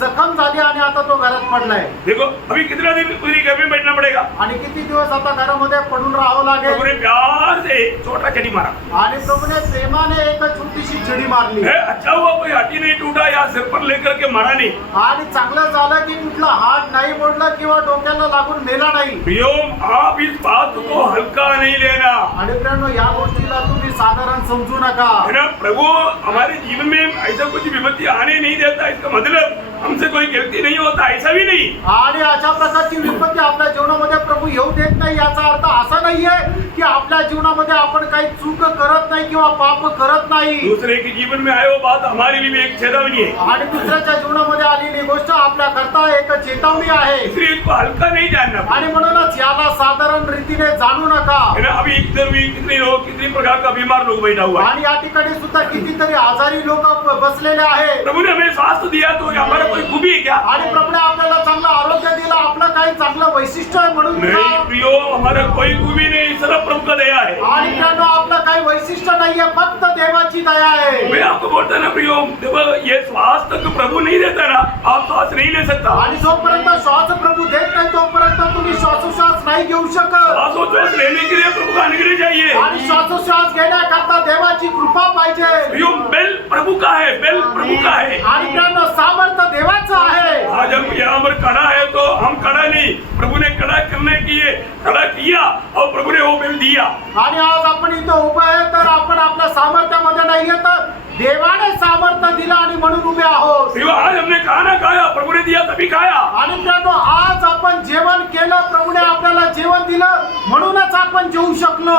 जखम झाली आणि आता तो घरात पडलाय. देखो अभी कितना दिन पूरी घर में बैठना पड़ेगा. आणि किती दिवस आता घरामध्ये पडून राहावं प्रभु ने लागेल. प्यार से छोटा छड़ी मारा. आणि प्रभूने प्रेमाने एक छोटीशी छडी मारली. अच्छा हुआ कोई हड्डी नहीं टूटा या सिर पर लेकर के मारा नहीं. आणि चांगलं झालं की कुठला हात नाही मोडला किंवा डोक्याला लागून मेला नाही. प्रियोम आप इस बात को हल्का नहीं लेना. आणि मित्रांनो, या गोष्टीला तुम्ही साधारण समजू नका. है ना. प्रभु हमारे जीवन में ऐसा कुछ विपत्ति आने नहीं देता, इसका मतलब हमसे कोई गलती नहीं होता, ऐसा भी नहीं. आणि अशा प्रकारची विपत्ती आपल्या जीवनामध्ये प्रभु येऊ देत नाही. याचा अर्थ असा नाहीये की आपल्या जीवनामध्ये आपण काही चूक करत नाही किंवा पाप करत नाही. दूसरे के जीवन में आए वो बात हमारे लिए भी एक चेतावनी है, आणि दुसऱ्याच्या जीवनामध्ये आलेली गोष्ट आपल्या करता एक चेतावणी आहे. इसलिए इसको हल्का नहीं जानना. आणि म्हणूनच याला साधारण रीतीने जाणू नका. है ना. अभी इधर भी कितने लोग, कितनी प्रकार का बीमार लोग बैठा हुआ है. आणि या ठिकाणी सुद्धा कितीतरी आजारी लोक बसलेले आहेत. प्रभु ने हमें स्वास्थ्य दिया तो हमारा कोई खूबी है क्या. आणि प्रभुने आपल्याला चांगलं आरोग्य दिलं, आपलं काही चांगलं वैशिष्ट्य आहे म्हणून नहीं का? प्रियो, हमारा कोई खूबी नहीं, सब प्रभु का दया है. आणि मित्रांनो, आपलं काही वैशिष्ट्य नाहीये, फक्त देवाची दया आहे. मैं आपको बोलता ना प्रियो, देखो ये स्वास्थ्य तो प्रभु नहीं देता ना, आप श्वास नहीं ले सकता. आणि जोपर्यंत श्वास प्रभु देत नाही तोपर्यंत तुम्ही श्वासोश्वास नाही घेऊ शकत. श्वासोच्छ्वास लेने के लिए प्रभु का अनुग्रह चाहिए. आणि श्वासोश्वास घेण्याकरता देवाची कृपा पाहिजे. प्रियो, बेल प्रभु का है, बेल प्रभु का है. आणि मित्रांनो, सामर्थ्य देवाचं आहे. आज हम यहाँ पर खड़ा है तो हम खड़ा नहीं, प्रभु ने खड़ा करने के लिए खड़ा किया और प्रभु ने वो बेल दिया. आणि आज आपण इथं उभं आहे तर आपण आपल्या सामर्थ्यामध्ये नाहीये, तर देवाने सामर्थ्य दिला आणि म्हणून उभे आहोत. प्रियो, आज हमने खाना खाया, प्रभु ने दिया तभी खाया. आणि मित्रांनो, आज आपण जेवण केलं, प्रभुने आपल्याला जेवण दिलं म्हणूनच आपण जेवू शकलो.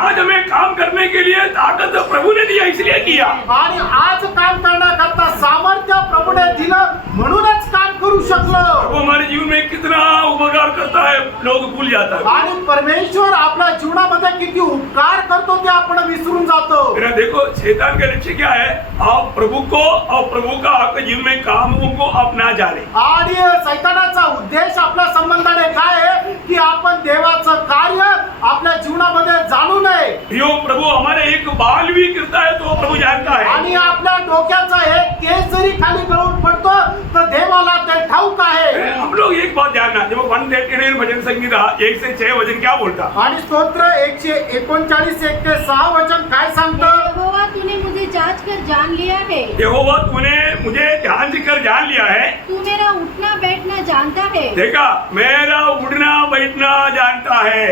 आज हमें काम करने के लिए ताकत प्रभु ने दिया, इसलिए किया. आणि आज काम करण्याकरता सामर्थ्य प्रभुने दिलं म्हणूनच काम करू शकलो. प्रभु हमारे जीवन में कितना उपकार करता है, लोग भूल जाता है. आणि परमेश्वर आपल्या जीवनामध्ये किती उपकार करतो ते आपण विसरून जातो. मेरा देखो, शैतान का लक्ष्य क्या है, आप प्रभु को और प्रभु का आपके जीवन में कामों को आप ना जाने. आणि सैतानाचा उद्देश आपल्या संबंधाने काय आहे की आपण देवाचं कार्य आपल्या जीवनामध्ये जाणू नये. यो प्रभु हमारे एक बाल भी गिरता है तो प्रभु जानता है. आणि आपल्या डोक्याचा एक केस जरी खाली गळून पडतो तर देवाला ते ठाऊक आहे. हम लोग एक बात जानना, जब 139 भजन संगीता 1 से 6 वचन क्या बोलता. आणि स्तोत्र 139 1 ते 6 वचन काय सांगतं. यहोवा तूने मुझे जांच कर जान लिया है, यहोवा तूने मुझे ध्यान से कर जान लिया है. तू मेरा उठना बैठना जानता है देखा, मेरा उठना बैठना जानता है.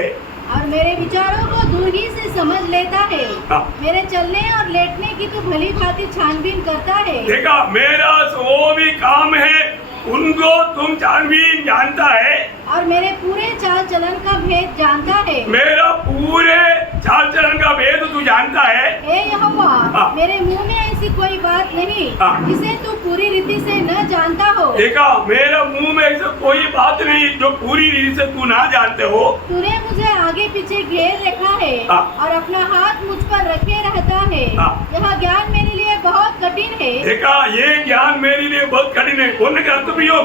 और मेरे विचारों को दूर ही से समझ लेता है. हाँ। मेरे चलने और लेटने की तू भली भांति छानबीन करता है. देखा, मेरा वो भी काम है उनको तुम छानबीन जानता है. और मेरे पूरे चाल चलन का भेद जानता है. मेरा पूरे चाल चलन का भेद तू जानता है. हे यहोवा, हाँ। मेरे मुंह में ऐसी कोई बात नहीं हाँ। जिसे तू पूरी रीति से न जानता हो. देखा, मेरा मुंह में ऐसा कोई बात नहीं जो पूरी रीति से तू ना जानते हो. तूने मुझे आगे पीछे घेर रखा है हाँ। और अपना हाथ मुझ पर रखे रहता है. हाँ। यह ज्ञान मेरे लिए बहुत कठिन है. देखा, ये ज्ञान मेरे लिए बहुत कठिन है. बोलने का अर्थ भी हो,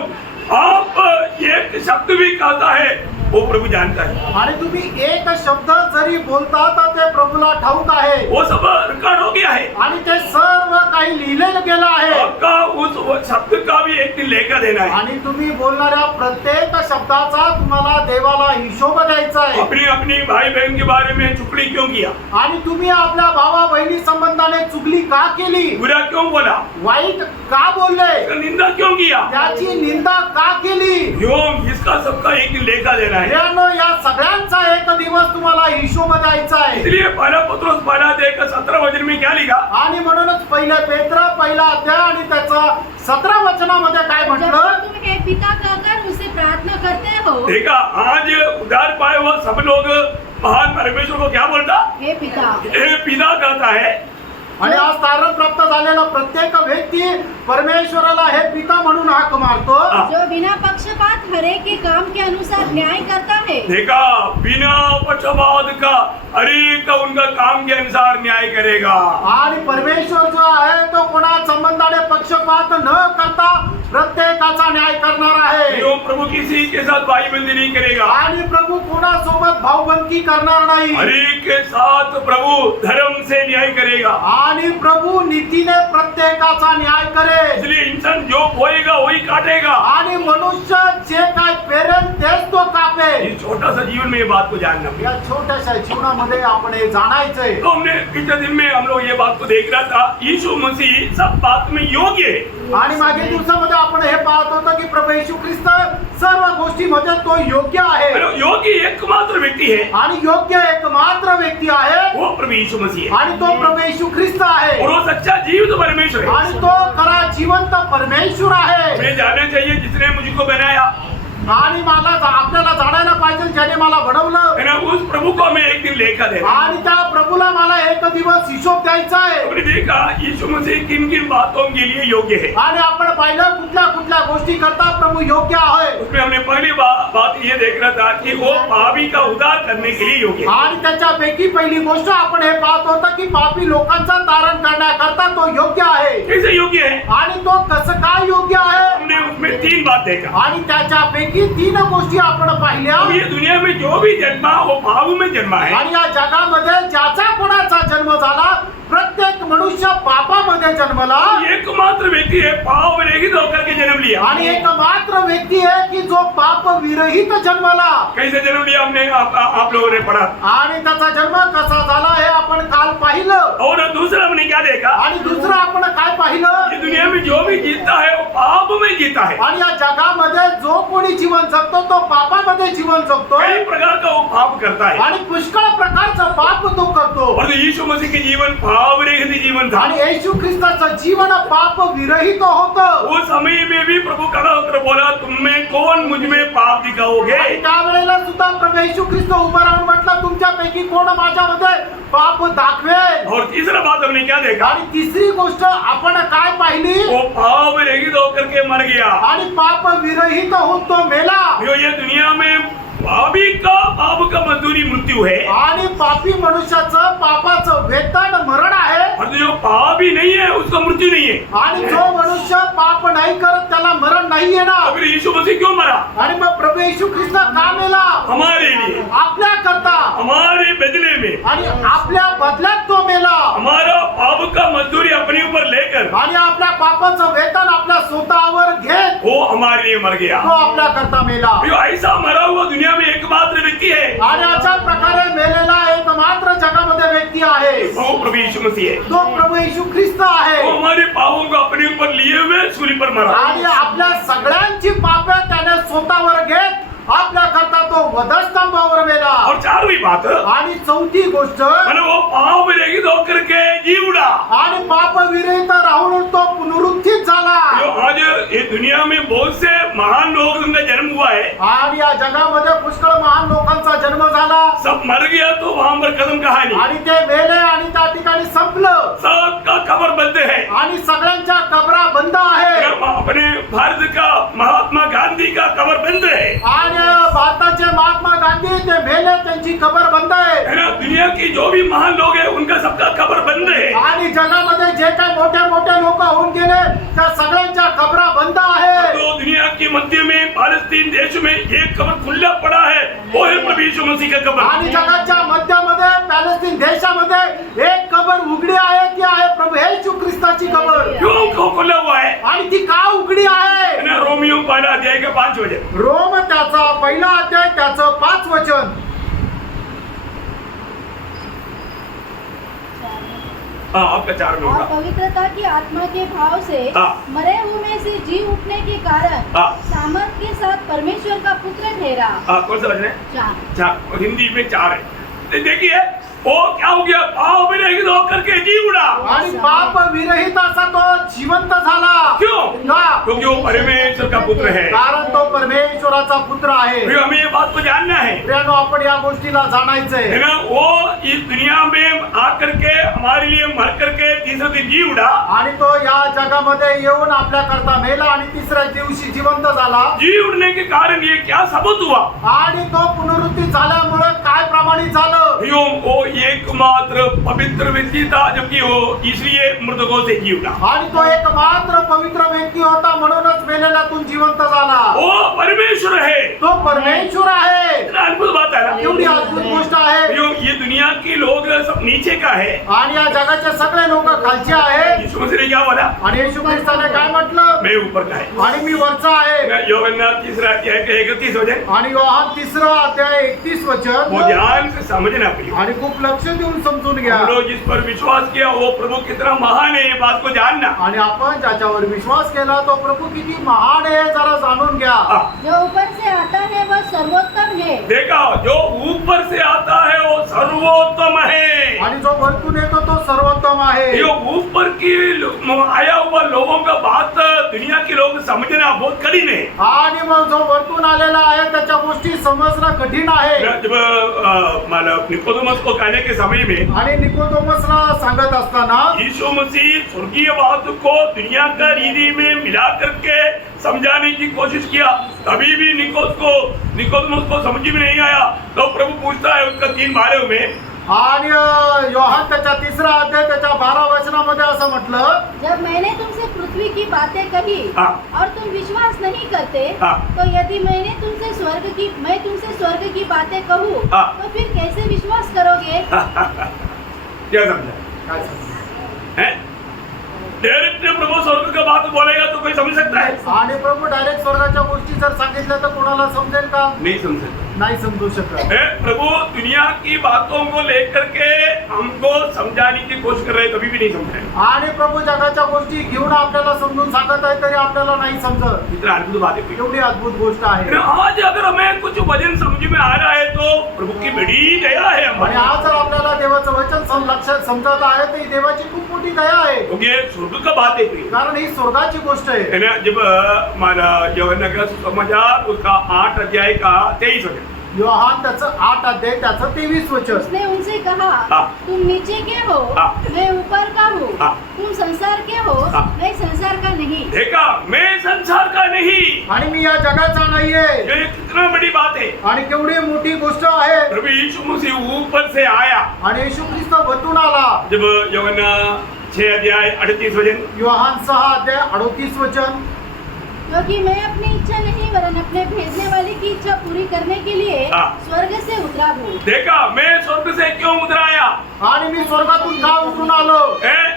आप एक शब्द भी कहता है वो प्रभु जानता है. आणि तुम्ही एक शब्द जरी बोलता तर ते प्रभूला ठाऊक आहे. वो सब रिकॉर्ड हो गया है. आणि ते सर्व काही लिहिलेलं गेलं आहे. आपका उस शब्द का भी एक दिन लेकर देना है. आणि तुम्ही बोलणाऱ्या प्रत्येक शब्दाचा तुम्हाला देवाला हिशोब द्यायचा आहे. अपनी अपनी भाई बहन के बारे में चुगली क्यों किया, आणि तुम्ही आपल्या भावा बहिणी संबंधाने चुगली का केली, बुरा क्यों बोला, वाईट का बोलले, उसका निंदा क्यों किया, त्याची निंदा का केली. योग इसका सबका एक दिन लेखा देना है. मित्रांनो, या सगळ्यांचा एक दिवस तुम्हाला हिशोब द्यायचा आहे. इसलिए पहला पत्रोस पहला 17 वचन में क्या लिखा, आणि म्हणूनच पहिलं पेत्र पहिला अध्याय आणि त्याचं 17 वचनामध्ये काय जब म्हटलं? तुम हे पिता कहकर उसे प्रार्थना करते हो, देखा आज उद्धार पाए हुआ सब लोग महान परमेश्वर को क्या बोलता? हे पिता, ये पिता कहता है। आणि आज तारण प्राप्त झालेला प्रत्येक व्यक्ती परमेश्वराला हे पिता म्हणून हाक मारतो. जो बिना पक्षपात हर एक के काम के अनुसार न्याय करता है. देखा बिना पक्षपात का हर एक का उनका काम के अनुसार न्याय करेगा। आणि परमेश्वर जो आहे तो कोणा संबंधाने पक्षपात न करता प्रत्येकाचा न्याय करणार आहे. जो प्रभु किसी के साथ भाईबंदी नहीं करेगा, आणि प्रभु कोणासोबत भाऊबंदी करणार नाही. हर एक के साथ प्रभु धर्म से न्याय करेगा। आणि प्रभु नीतीने प्रत्येकाचा न्याय करेल. इसलिए इंसान जो बोएगा वही काटेगा। आणि मनुष्य जे काय पेरेल तेच तो कापेल. इस छोटा सा जीवन में ये बात को जानना है। या छोट्याशा जीवनामध्ये आपण हे जाणायचंय. तो हमने पिछले दिन में हम लोग ये बात को देख रहा था, यीशु मसीह सब बात में योग्य है। आणि मागील दिवसामध्ये आपण हे पाहत होतो की प्रभू येशू ख्रिस्त सर्व गोष्टीमध्ये तो योग्य आहे. और योग्य एकमात्र व्यक्ति है, आणि योग्य एकमात्र व्यक्ती आहे वो प्रभु यीशु मसीह है। आणि तो प्रभू येशू ख्रिस्त आहे. और वो सच्चा जीवित परमेश्वर है। आणि तो खरा जिवंत परमेश्वर आहे. मुझे जानना चाहिए जिसने मुझको बनाया, आणि मला आपल्याला जाणायला पाहिजे ज्याने मला बनवलं. है ना, उस प्रभु को हमें एक दिन लेखा देना। आणि त्या प्रभूला मला एक दिवस हिशोब द्यायचा आहे. हमने देखा यीशु मसीह किन किन बातों के लिए योग्य है। आणि आपण पाहिलं कुठल्या कुठल्या गोष्टी करता प्रभू योग्य आहे. उसमें हमने पहली बात ये देख रहा था कि वो पापी का उद्धार करने के लिए योग्य है। आणि त्याच्यापैकी पहिली गोष्ट आपण हे पाहत होतो की पापी लोकांचा तारण करण्याकरता तो योग्य आहे. कैसे योग्य है? आणि तो कसं काय योग्य आहे. हमने उसमें तीन बात देखा। आणि त्याच्यापैकी 3 गोष्टी आपण पाहिल्या. अब ये दुनिया में जो भी जन्मा वो पाप में जन्मा है। आणि या जगामध्ये ज्याचा कोणाचा जन्म झाला प्रत्येक मनुष्य पापामध्ये जन्मला. एकमात्र व्यक्ति है पाप रहित होकर के जन्म लिया। आणि एकमात्र व्यक्ती आहे की जो पाप विरहित जन्मला. कैसे जन्म लिया हमने आप लोगों ने पढ़ा। आणि त्याचा जन्म कसा झाला हे आपण काल पाहिलं. और दूसरा हमने क्या देखा? आणि दुसरं आपण काय पाहिलं. ये दुनिया में जो भी जीता है वो पाप में जीता है। आणि या जगामध्ये जो कोणी जीवन जगतो तो पापामध्ये जीवन जगतो. कई प्रकार का वो पाप करता है। आणि पुष्कळ प्रकारचा पाप तो करतो. और तो यीशु मसीह के जीवन पाप रहित जीवन था। आणि येशू ख्रिस्ताचं जीवन पाप विरहित होतं. उस समय में भी प्रभु खड़ा होकर बोला, तुम में कौन मुझ में पाप दिखाओगे? आणि त्यावेळेला सुद्धा प्रभू येशू ख्रिस्त उभा राहून म्हटलं तुमच्यापैकी कोण माझ्यामध्ये पाप दाखवेल. और तीसरा बात हमने क्या देखा? आणि तिसरी गोष्ट आपण काय पाहिली. वो पाप रहित होकर के मर गया। आणि पाप विरहित होऊन तो मेला. ये दुनिया में पाप का मजदूरी मृत्यू है। आणि पापी मनुष्याचं पापाचं वेतन मरण आहे. और जो पापी नहीं है उसका मृत्यु नहीं है। आणि जो मनुष्य पाप नाही करत त्याला मरण नाही येणार. फिर यीशु मसीह क्यों मरा? आणि मग प्रभू येशू ख्रिस्त का मेला. हमारे लिए, आपल्या करता, हमारे बदले में, आणि आपल्या बदल्यात तो मेला. हमारा पाप का मजदूरी अपने ऊपर लेकर आणि आपल्या पापाचं वेतन आपल्या स्वतःवर घेत वो हमारे लिए मर गया। तो आपल्या करता मेला. जो ऐसा मरा हुआ दुनिया में एकमात्र व्यक्ति है, आणि अशा प्रकारे मेलेला एकमात्र जगामध्ये व्यक्ती आहे वो प्रभु यीशु मसीह है। तो प्रभू येशू ख्रिस्त आहे. वो हमारे पापों को अपने ऊपर लिए हुए सूली पर मरा। आणि आपल्या सगळ्यांची पापे त्याने स्वतःवर घेत आपल्या करता तो वधस्तंभावर मेला. और चारवी बात, आणि चौथी गोष्ट मैंने वो पाप रहित होकर के जी उड़ा। आणि पाप विरहित राहून तो पुनरुत्थित झाला. जो आज ये दुनिया में बहुत से महान लोग उनका जन्म हुआ है, आणि या जगामध्ये पुष्कळ महान लोकांचा जन्म झाला. सब मर गया तो वहां पर खत्म कहानी। आणि ते मेले आणि त्या ठिकाणी संपलं. सबका कब्र बंद है। आणि सगळ्यांच्या कबरा बंद आहे. अपने भारत का महात्मा गांधी का कब्र बंद है। आणि भारताचे महात्मा गांधी ते मेले त्यांची कबर बंद आहे. है ना, दुनिया की जो भी महान लोग हैं उनका सबका कब्र बंद है। आणि जगामध्ये जे काही मोठे मोठे लोक होऊन गेले त्या सगळ्यांच्या कबरा बंद आहे. तो दुनिया के मध्य में पालस्तीन देश में एक कब्र खुला पड़ा है, वो है प्रभु यीशु मसीह का कब्र। आणि जगाच्या मध्यामध्ये पॅलेस्तीन देशामध्ये एक कबर उघडी आहे ती आहे प्रभू येशू ख्रिस्ताची कबर. क्यों खुला हुआ है? आणि ती का उघडी आहे. है ना, रोमियो पहला अध्याय का 5 वचन। रोम त्याचा पहिला अध्याय त्याचं 5 वचन. हाँ, आपका 4 में और होगा। पवित्रता की आत्मा के भाव से हाँ। मरे हुए में से जी उठने के कारण हाँ। सामर्थ के साथ परमेश्वर का पुत्र ठहरा. हाँ, कौन सा वचन है? 4. 4, हिंदी में 4 है। देखिए वो क्या हो गया, पाप विरहित होकर के जी उड़ा। आणि पाप विरहित असा तो जिवंत झाला. क्यों? का? क्योंकि वो परमेश्वर का पुत्र है। कारण तो परमेश्वराचा पुत्र आहे. फिर हमें ये बात को जानना है प्रियानो, आपण या गोष्टीला जाणायचंय. है ना, वो इस दुनिया में आकर के हमारे लिए मर करके तीसरे दिन जी उड़ा। आणि तो या जगामध्ये येऊन आपल्या करता मेला आणि तिसऱ्या दिवशी जिवंत झाला. जी उड़ने के कारण ये क्या सबूत हुआ? आणि तो पुनरुत्थान झाल्यामुळे काय प्रमाणित झालं? यो वो एकमात्र पवित्र व्यक्ति था, जबकि वो इसलिए मृतकों से जी उठा। आणि तो एकमात्र पवित्र व्यक्ती होता म्हणूनच मेलेल्यातून जिवंत झाला. वो परमेश्वर है। तो परमेश्वर आहे. इतना अद्भुत बात है ना। एवढी अद्भुत गोष्ट आहे. यो ये दुनिया के लोग सब नीचे का है। आणि या जगाचे सगळे लोक खालचे आहेत. यीशु मसीह ने क्या बोला? आणि येशू ख्रिस्ताने काय म्हटलं? मैं ऊपर का है। आणि मी वरचा आहे. योहन्ना 3 अध्याय के 31 वचन, आणि योहान 3 अध्याय 31 वो वचन. ध्यान से समझना प्रिय। आणि खूप लक्ष देऊन समजून घ्या. हम लोग जिस पर विश्वास किया वो प्रभु कितना महान है, ये बात को जानना। आणि आपण ज्याच्यावर विश्वास केला तो प्रभू किती महान आहे जरा जाणून घ्या. जो ऊपर से आता है वह सर्वोत्तम है। देखा, जो ऊपर से आता है वो सर्वोत्तम है। आणि जो वरतून येतो तो सर्वोत्तम आहे. ये ऊपर की आया हुआ लोगों का बात दुनिया के लोग समझना बहुत कठिन है। आणि मग जो वरतून आलेला आहे त्याच्या गोष्टी समजणं कठीण आहे. जब मतलब निकोदेमस को कहने के समय में आणि निकोदेमसला सांगत असताना यीशु मसीह स्वर्गीय बात को दुनिया का रीति में मिला करके समझाने की कोशिश किया, तभी भी निकोदेमस को समझ में नहीं आया। तो प्रभु पूछता है उसका 3 बारे में, आणि योहान त्याच्या 3 अध्याय त्याच्या 12 वचनामध्ये असं म्हटलं, जब मैंने तुमसे पृथ्वी की बातें कही हाँ। और तुम विश्वास नहीं करते, हाँ। तो यदि मैं तुमसे स्वर्ग की बातें कहूँ, हाँ। तो फिर कैसे विश्वास करोगे? क्या समझा काय सांगू? है? डायरेक्ट प्रभु स्वर्ग का बात बोलेगा तो कोई समझ सकता है? आणि प्रभू डायरेक्ट स्वर्गाच्या गोष्टी जर सांगितल्या तर कोणाला समजेल का? नहीं समझ सकता नाही समजू शकत. है? प्रभु दुनिया की बातों को लेकर के हमको समझाने की कोशिश कर रहे हैं, कभी भी नहीं समझ रहे। आणि प्रभू जगाच्या गोष्टी घेऊन आपल्याला समजून सांगत आहे तरी आपल्याला नाही समजत. इतना अद्भुत बात है। एवढी अद्भुत गोष्ट आहे. फिर आज अगर हमें कुछ वचन समझ में आ रहा है तो प्रभु की बड़ी दया है आणि हमारी। आज जर आपल्याला देवाचं वचन लक्षात समजत आहे तर ही देवाची खूप मोठी दया आहे. क्योंकि ये स्वर्ग का बात है प्रिय। कारण ही स्वर्गाची गोष्ट आहे. है ना, जब हमारा यूहन्ना का सुसमाचार उसका 8 अध्याय का 23 वचन, योहान त्याचं 8 अध्याय त्याचं 23 वचन. उसने उनसे कहा, हाँ। तुम नीचे के हो, हाँ। मैं ऊपर का हूँ। हाँ। तुम संसार के हो, हाँ। मैं संसार का नहीं। देखा, मैं संसार का नहीं। आणि मी या जगाचा नाहीये. ये कितना बड़ी बात है। आणि केवढी मोठी गोष्ट आहे. प्रभु यीशु मसीह ऊपर से आया। आणि येशू ख्रिस्त वरतून आला. जब यूहन्ना 6 अध्याय 38 वचन, योहान 6 अध्याय 38 वचन. क्योंकि मैं अपनी इच्छा नहीं वरन अपने भेजने वाले की इच्छा पूरी करने के लिए हाँ। स्वर्ग से उतरा हूँ। देखा, मैं स्वर्ग से क्यों उतर आया? आणि मी स्वर्गातून का उतरून आलो?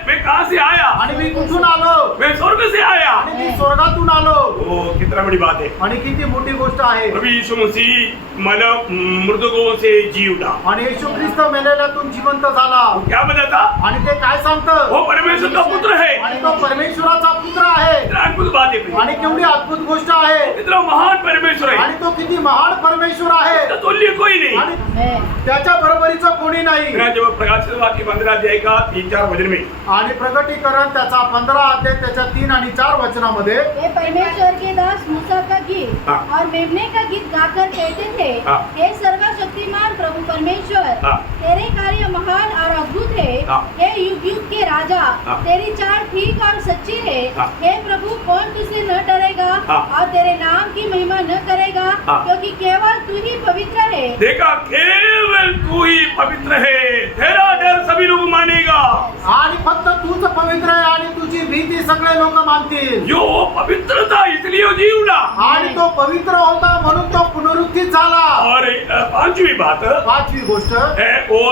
मैं कहाँ से आया? आणि मी कुठून आलो? मैं स्वर्ग से आया। आणि मी स्वर्गातून आलो. ओ, कितना बड़ी बात है। आणि किती मोठी गोष्ट आहे. प्रभु यीशु मसीह मानव मृतकों से जी उठा। आणि येशू ख्रिस्त मेलेल्यातून जिवंत झाला. वो क्या बताता? आणि ते काय सांगतं? वो परमेश्वर का पुत्र है। आणि तो परमेश्वराचा पुत्र आहे. कितना अद्भुत बात है प्रिय। आणि केवढी अद्भुत गोष्ट आहे. कितना महान परमेश्वर है। आणि तो किती महान परमेश्वर आहे. इसका तुल्य कोई नहीं। आणि आमेन। त्याच्या बरोबरीचं कोणी नाही. फिर जब प्रकाशित वाक्य 15 अध्याय का 3-4 वचन में, आणि प्रकटीकरण त्याचा 15 अध्याय त्याच्या 3 आणि 4 वचनामध्ये वे परमेश्वर के दास मूसा का गीत हाँ। और मेमने का गीत गाकर कहते थे, हाँ। हे सर्वशक्तिमान प्रभु परमेश्वर, हाँ। तेरे कार्य महान और अद्भुत है। हाँ। हे युग युग के राजा, हाँ। तेरी चाल ठीक और सच्ची है। हाँ। हे प्रभु, कौन तुझसे न डरेगा हाँ। और तेरे नाम की महिमा न करेगा, हाँ। क्योंकि केवल तू ही पवित्र है। देखा, केवल तू ही पवित्र है, तेरा डर सभी लोग मानेगा। आणि फक्त तूच पवित्र आहे आणि तुझी भीती सगळे लोक मानतील. जो पवित्र था इसलिए वो जी उठा। आणि तो पवित्र होता म्हणून तो पुनरुत्थित झाला. और 5वीं बात 5वी गोष्ट है, वो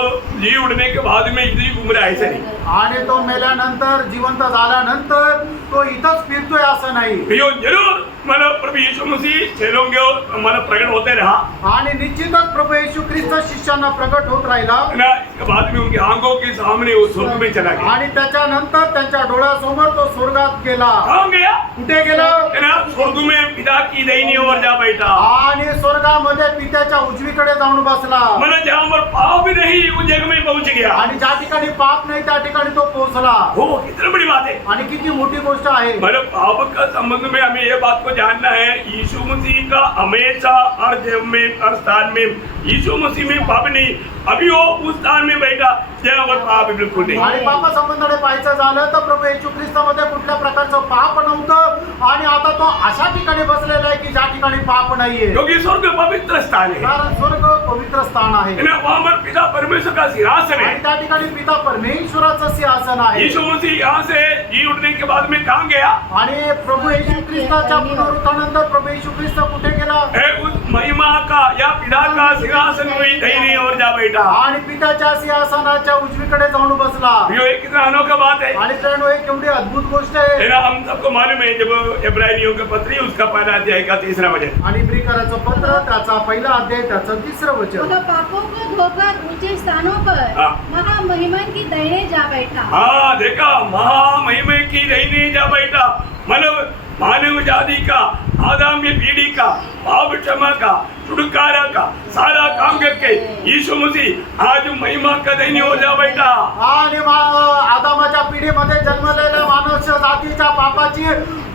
जी उड़ने के बाद में इधर ही घूम रहा है, ऐसे नहीं। आणि तो मेल्यानंतर जिवंत झाल्यानंतर तो इथंच फिरतोय असं नाही. यो जरूर मतलब प्रभु यीशु मसीह चेलों के मतलब प्रकट होते रहा। आणि निश्चितच प्रभू येशू ख्रिस्त शिष्यांना प्रकट होत राहिला. ना, इसके बाद में उनकी आंखों के सामने वो स्वर्ग में चला गया। आणि त्याच्यानंतर त्यांच्या डोळ्यासमोर तो स्वर्गात गेला. कहाँ गया? कुठे गेला? है ना, स्वर्ग में पिता की दाहिनी ओर जा बैठा। आणि स्वर्गामध्ये पित्याच्या उजवीकडे जाऊन बसला मतलब जहाँ पर पाप भी नहीं उस जगह में पहुंच गया। आणि ज्या ठिकाणी पाप नाही त्या ठिकाणी तो पोहोचला वो कितनी बड़ी बात है। आणि किती मोठी गोष्ट आहे मतलब पाप का संबंध में हमें ये बात को जानना है, यीशु मसीह का हमेशा हर जगह में हर स्थान में यीशु मसीह में पाप नहीं, अभी वो उस स्थान में बैठा जहाँ पर पाप बिल्कुल नहीं। आणि पापा संबंधाने पाहायचं झालं तर प्रभू येशू ख्रिस्तामध्ये कुठल्या प्रकारचं पाप नव्हतं आणि आता तो अशा ठिकाणी बसलेला आहे की ज्या ठिकाणी पाप नाहीये क्योंकि स्वर्ग पवित्र स्थान है कारण स्वर्ग पवित्र स्थान आहे ना, वहाँ पर पिता परमेश्वर का सिंहासन है। आणि त्या ठिकाणी पिता परमेश्वराचं सिंहासन आहे यीशु मसीह यहाँ से जी उठने के बाद में कहाँ गया? आणि प्रभू येशू ख्रिस्ताच्या पुनरुत्थानानंतर प्रभु येशू ख्रिस्त कुठे गेला है उस महिमा का या पिता का सिंहासन में दाहिनी ओर जा बैठा। आणि पिताच्या सिंहासनाच्या उजवीकडे जाऊन बसला ये एक कितना अनोखा बात है। आणि त्यानं एक एवढी अद्भुत गोष्ट आहे है ना, हम सबको मालूम है जब इब्रानियों का पत्री उसका पहला अध्याय का 3रा वचन। आणि इब्रिकराचं पत्र त्याचा पहिला अध्याय त्याचं 3रं वचन वह पापों को धोकर ऊंचे स्थानों पर हाँ। महामहिमन की दाहिने जा बैठा। हाँ देखा, महामहिमा की दाहिनी जा बैठा। मतलब मानव जाति का आदम की पीढ़ी का पाप क्षमा का छुटकारा का सारा काम करके यीशु मसीह आज महिमा का दाहिनी ओर जा बैठा। आणि आदामाच्या पिढीमध्ये जन्मलेल्या मानव जातीच्या पापाची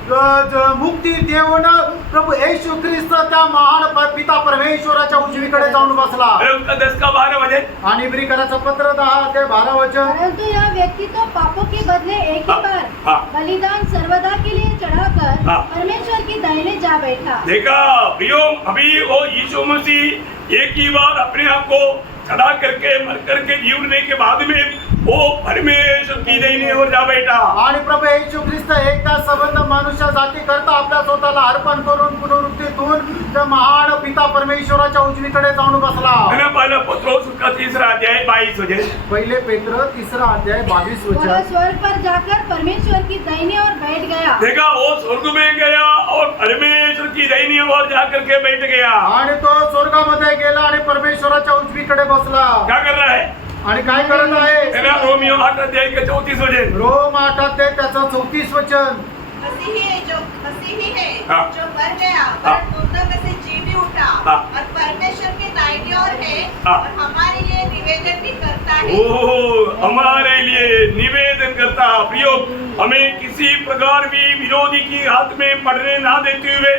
मुक्ती देऊन प्रभु येशू ख्रिस्त त्या महान पिता परमेश्वराच्या उजवीकडे जाऊन बसला अरे उसका 10 का 12 वचन। आणि इब्रिकराचं पत्र 10 ते 12 वचन परंतु यह व्यक्ति तो पापों के बदले एक ही हाँ। बार बलिदान सर्वदा के लिए चढ़ाकर हाँ। परमेश्वर की दाहिने जा बैठा। देखा प्रियो, अभी वो यीशु मसीह एक ही बार अपने आप को चढ़ा करके मर करके जीवने के बाद में वो परमेश्वर की दाहिनी ओर जा बैठा। आणि प्रभू येशू ख्रिस्त एकदा संबंध मनुष्य जाती करता आपल्या स्वतःला अर्पण करून पुनरुत्थीतून त्या महान पिता परमेश्वराच्या उजवीकडे जाऊन बसला है ना, पहला पत्रोस उसका 3रा अध्याय 22 वचन। पहिले पेत्र 3रा अध्याय 22 वह वचन स्वर्ग पर जाकर परमेश्वर की दाहिने ओर बैठ गया। देखा, वो स्वर्ग में गया और परमेश्वर की दाहिनी ओर जाकर के बैठ गया। आणि तो स्वर्गामध्ये गेला आणि परमेश्वराच्या उजवीकडे बसला क्या कर रहा है? आणि काय करत है आहे ना, रोमियो 8 अध्याय के 34 वचन। रोम 8 अध्याय त्याचं 34 वचन मसीही है हाँ। जो मर गया हाँ। पर मुर्दों में से जी भी उठा हाँ। और परमेश्वर के दाहिनी ओर है हाँ। और हमारे लिए निवेदन भी करता है। ओ हमारे लिए निवेदन करता। प्रियो, हमें किसी प्रकार भी विरोधी की हाथ में पड़ने ना देते हुए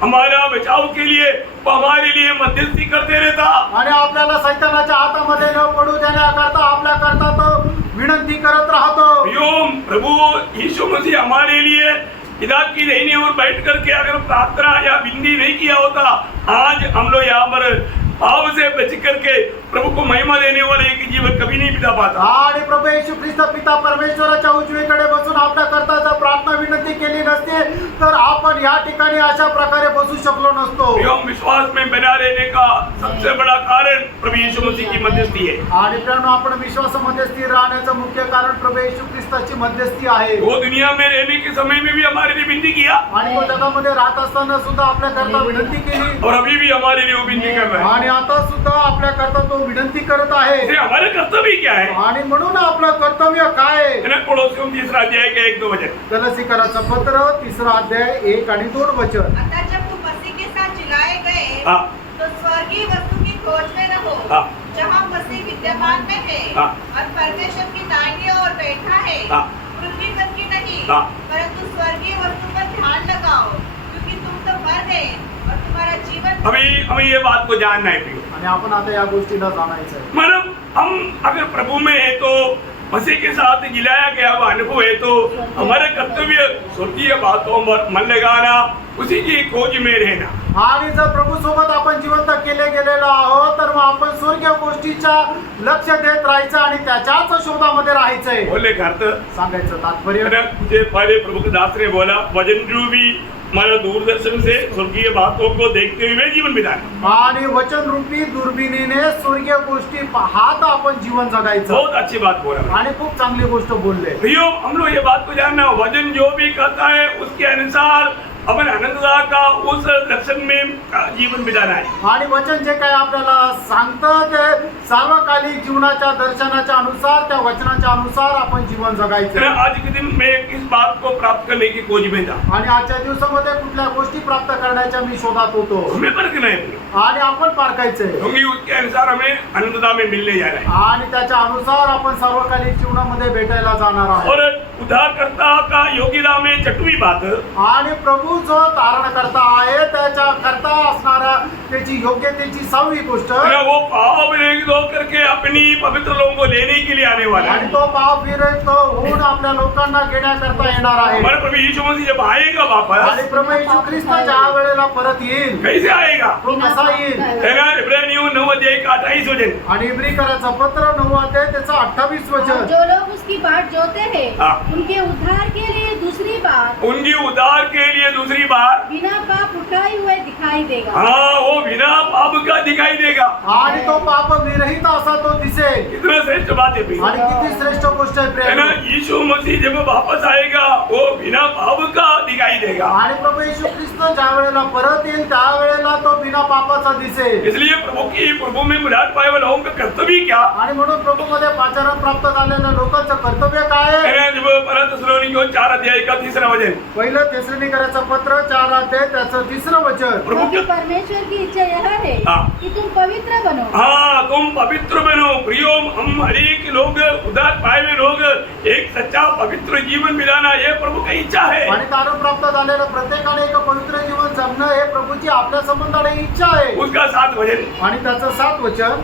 हमारा बचाव के लिए वो हमारे लिए मध्यस्थी करते रहता। आणि आपल्याला सैतानाच्या हातामध्ये न पडू देण्याकरता आपल्या करता तो विनंती करत राहतो प्रियो, प्रभु यीशु मसीह हमारे लिए पिता की दाहिनी ओर बैठ करके अगर प्रार्थना या विनती नहीं किया होता, आज हम लोग यहाँ पर पाप से बच करके प्रभु को महिमा देने वाले एक जीवन कभी नहीं बिता पाता। आणि प्रभू येशू ख्रिस्त पिता परमेश्वराच्या उजवीकडे बसून आपल्या करता जर प्रार्थना विनंती केली नसते तर आपण या ठिकाणी अशा प्रकारे बसू शकलो नसतो हम विश्वास में बना रहने का सबसे बड़ा कारण प्रभु यीशु मसीह की मध्यस्थी है। आणि प्रियानो, आपण विश्वासामध्ये स्थिर राहण्याचं मुख्य कारण प्रभू येशू ख्रिस्ताची मध्यस्थी आहे वो दुनिया में रहने के समय में भी हमारे लिए विनती किया आणि तो जगामध्ये राहत असताना सुद्धा आपल्या करता विनंती केली और अभी भी हमारे लिए वो विनती कर रहा है। आणि आता सुद्धा आपल्या करता तो विनंती करत आहे इसलिए हमारे कर्तव्य क्या है? आणि म्हणून आपलं कर्तव्य काय आहे? है ना, कोलोसियों 3रा अध्याय के 1-2 वचन। गलसीकराचं पत्र 3रा अध्याय 1 आणि 2 वचन अतः जब तुम मसीह के साथ जिलाए गए हाँ। तो स्वर्गीय वस्तु की खोज में रहो हाँ। जहाँ मसीह विद्यमान में है हाँ। और परमेश्वर की दाहिनी ओर बैठा है। हाँ। पृथ्वी पर की नहीं हाँ। परंतु स्वर्गीय वस्तु पर ध्यान लगाओ क्योंकि तुम तो मर गए और तुम्हारा जीवन अभी हमें ये बात को जानना है प्रियो। आणि आपण आता या गोष्टीला जाणायचं आहे मतलब हम अगर प्रभु में है तो मसीह के साथ जिलाया गया हुआ अनुभव है तो हमारे कर्तव्य स्वर्गीय बातों पर मन लगाना, उसी की खोज में रहना। आणि जर प्रभू सोबत आपण जिवंत केले गेलेलो आहोत तर मग आपण स्वर्गीय गोष्टीच्या लक्ष देत राहायचं आणि त्याच्याच शोधामध्ये राहायचंय बोले का अर्थ? सांगायचं तात्पर्य मुझे पहले प्रभु के दास ने बोला वचन रूपी हमारा दूरदर्शन से स्वर्गीय बातों को देखते हुए जीवन बिताना। आणि वचन रूपी दुर्बिणीने स्वर्गीय गोष्टी पाहत आपण जीवन जगायचं बहुत अच्छी बात बोला आणि खूप चांगली गोष्ट बोलले भैया, हम लोग ये बात को जानना, वचन जो भी कहता है उसके अनुसार अपन अनंतता का उस लक्षण में जीवन बिताना है। आणि वचन जे काय आपल्याला सांगतं ते सार्वकालिक जीवनाच्या दर्शनाच्या अनुसार त्या वचनाच्या अनुसार आपण जीवन जगायचं आज के दिन मैं किस बात को प्राप्त करने की खोज में था। आणि आजच्या दिवसामध्ये कुठल्या गोष्टी प्राप्त करण्याच्या मी शोधात होतो हमें फर्क नहीं, आणि आपण पारखायचंय क्योंकि उसके अनुसार हमें अनंतता में मिलने जा रहे हैं। आणि त्याच्या अनुसार आपण सर्वकालिक जीवनामध्ये भेटायला जाणार आहोत और उद्धारकर्ता का योग्यता में छठवीं बात, आणि प्रभू जो तारण करता आहे त्याच्या करता असणारा त्याची योग्यतेची 6वी गोष्ट, वो पाप विरहित होकर अपनी पवित्र लोगों को लेने के लिए आने वाला आणि है। तो पाप विरहित होऊन आपल्या लोकांना घेण्याकरता येणार आहे हमारे प्रभु यीशु मसीह जब आएगा आणि वापस, प्रभू येशू ख्रिस्त ज्या वेळेला परत येईल कैसे आएगा? तो कसा येईल है ना, इब्रानियों 9 अध्याय का 28 वचन। आणि इब्रीकराचा पत्र 9 अध्याय त्याचा 28 और वचन, जो लोग उसकी बाट जोते हैं हाँ। उनके उद्धार के लिए दूसरी बार उनकी उद्धार के लिए दूसरी बार, बिना पाप उठाए हुए दिखाई देगा। हाँ, वो बिना पाप का दिखाई देगा। आणि तो पाप विरहित असा तो दिसेल। कितना श्रेष्ठ बात है प्रिय। आणि किती श्रेष्ठ गोष्ट आहे है ना, प्रेम। यीशु मसीह जब वापस आएगा वो बिना पाप का दिखाई देगा। आणि प्रभू येशू ख्रिस्त ज्या वेळेला परत येईल त्या वेळेला तो बिना पापाचा दिसेल। इसलिए प्रभु में मुराद पाए वाले लोगों का कर्तव्य क्या आणि म्हणून प्रभू मध्ये पाचारण प्राप्त झालेल्या लोकांचं कर्तव्य काय है आहे? ना, जब पहला थिस्सलुनीकियों 4 अध्याय का 3रा वचन, पहिलं थिस्सलुनीकराचं पत्र 4 अध्याय त्याचं 3रं वचन, प्रभु क्योंकि क्या, परमेश्वर की इच्छा यह है हाँ। कि तुम पवित्र बनो। हाँ, तुम पवित्र बनो। प्रियो, हम हरेक लोग उद्धार पाए हुए लोग एक सच्चा पवित्र जीवन बिताना ये प्रभु की इच्छा है। आणि तारण प्राप्त झालेलं प्रत्येकाने एक पवित्र जीवन जगणं हे प्रभूची आपल्या संबंधाने इच्छा आहे। उसका 7 वचन, आणि त्याचं 7 वचन,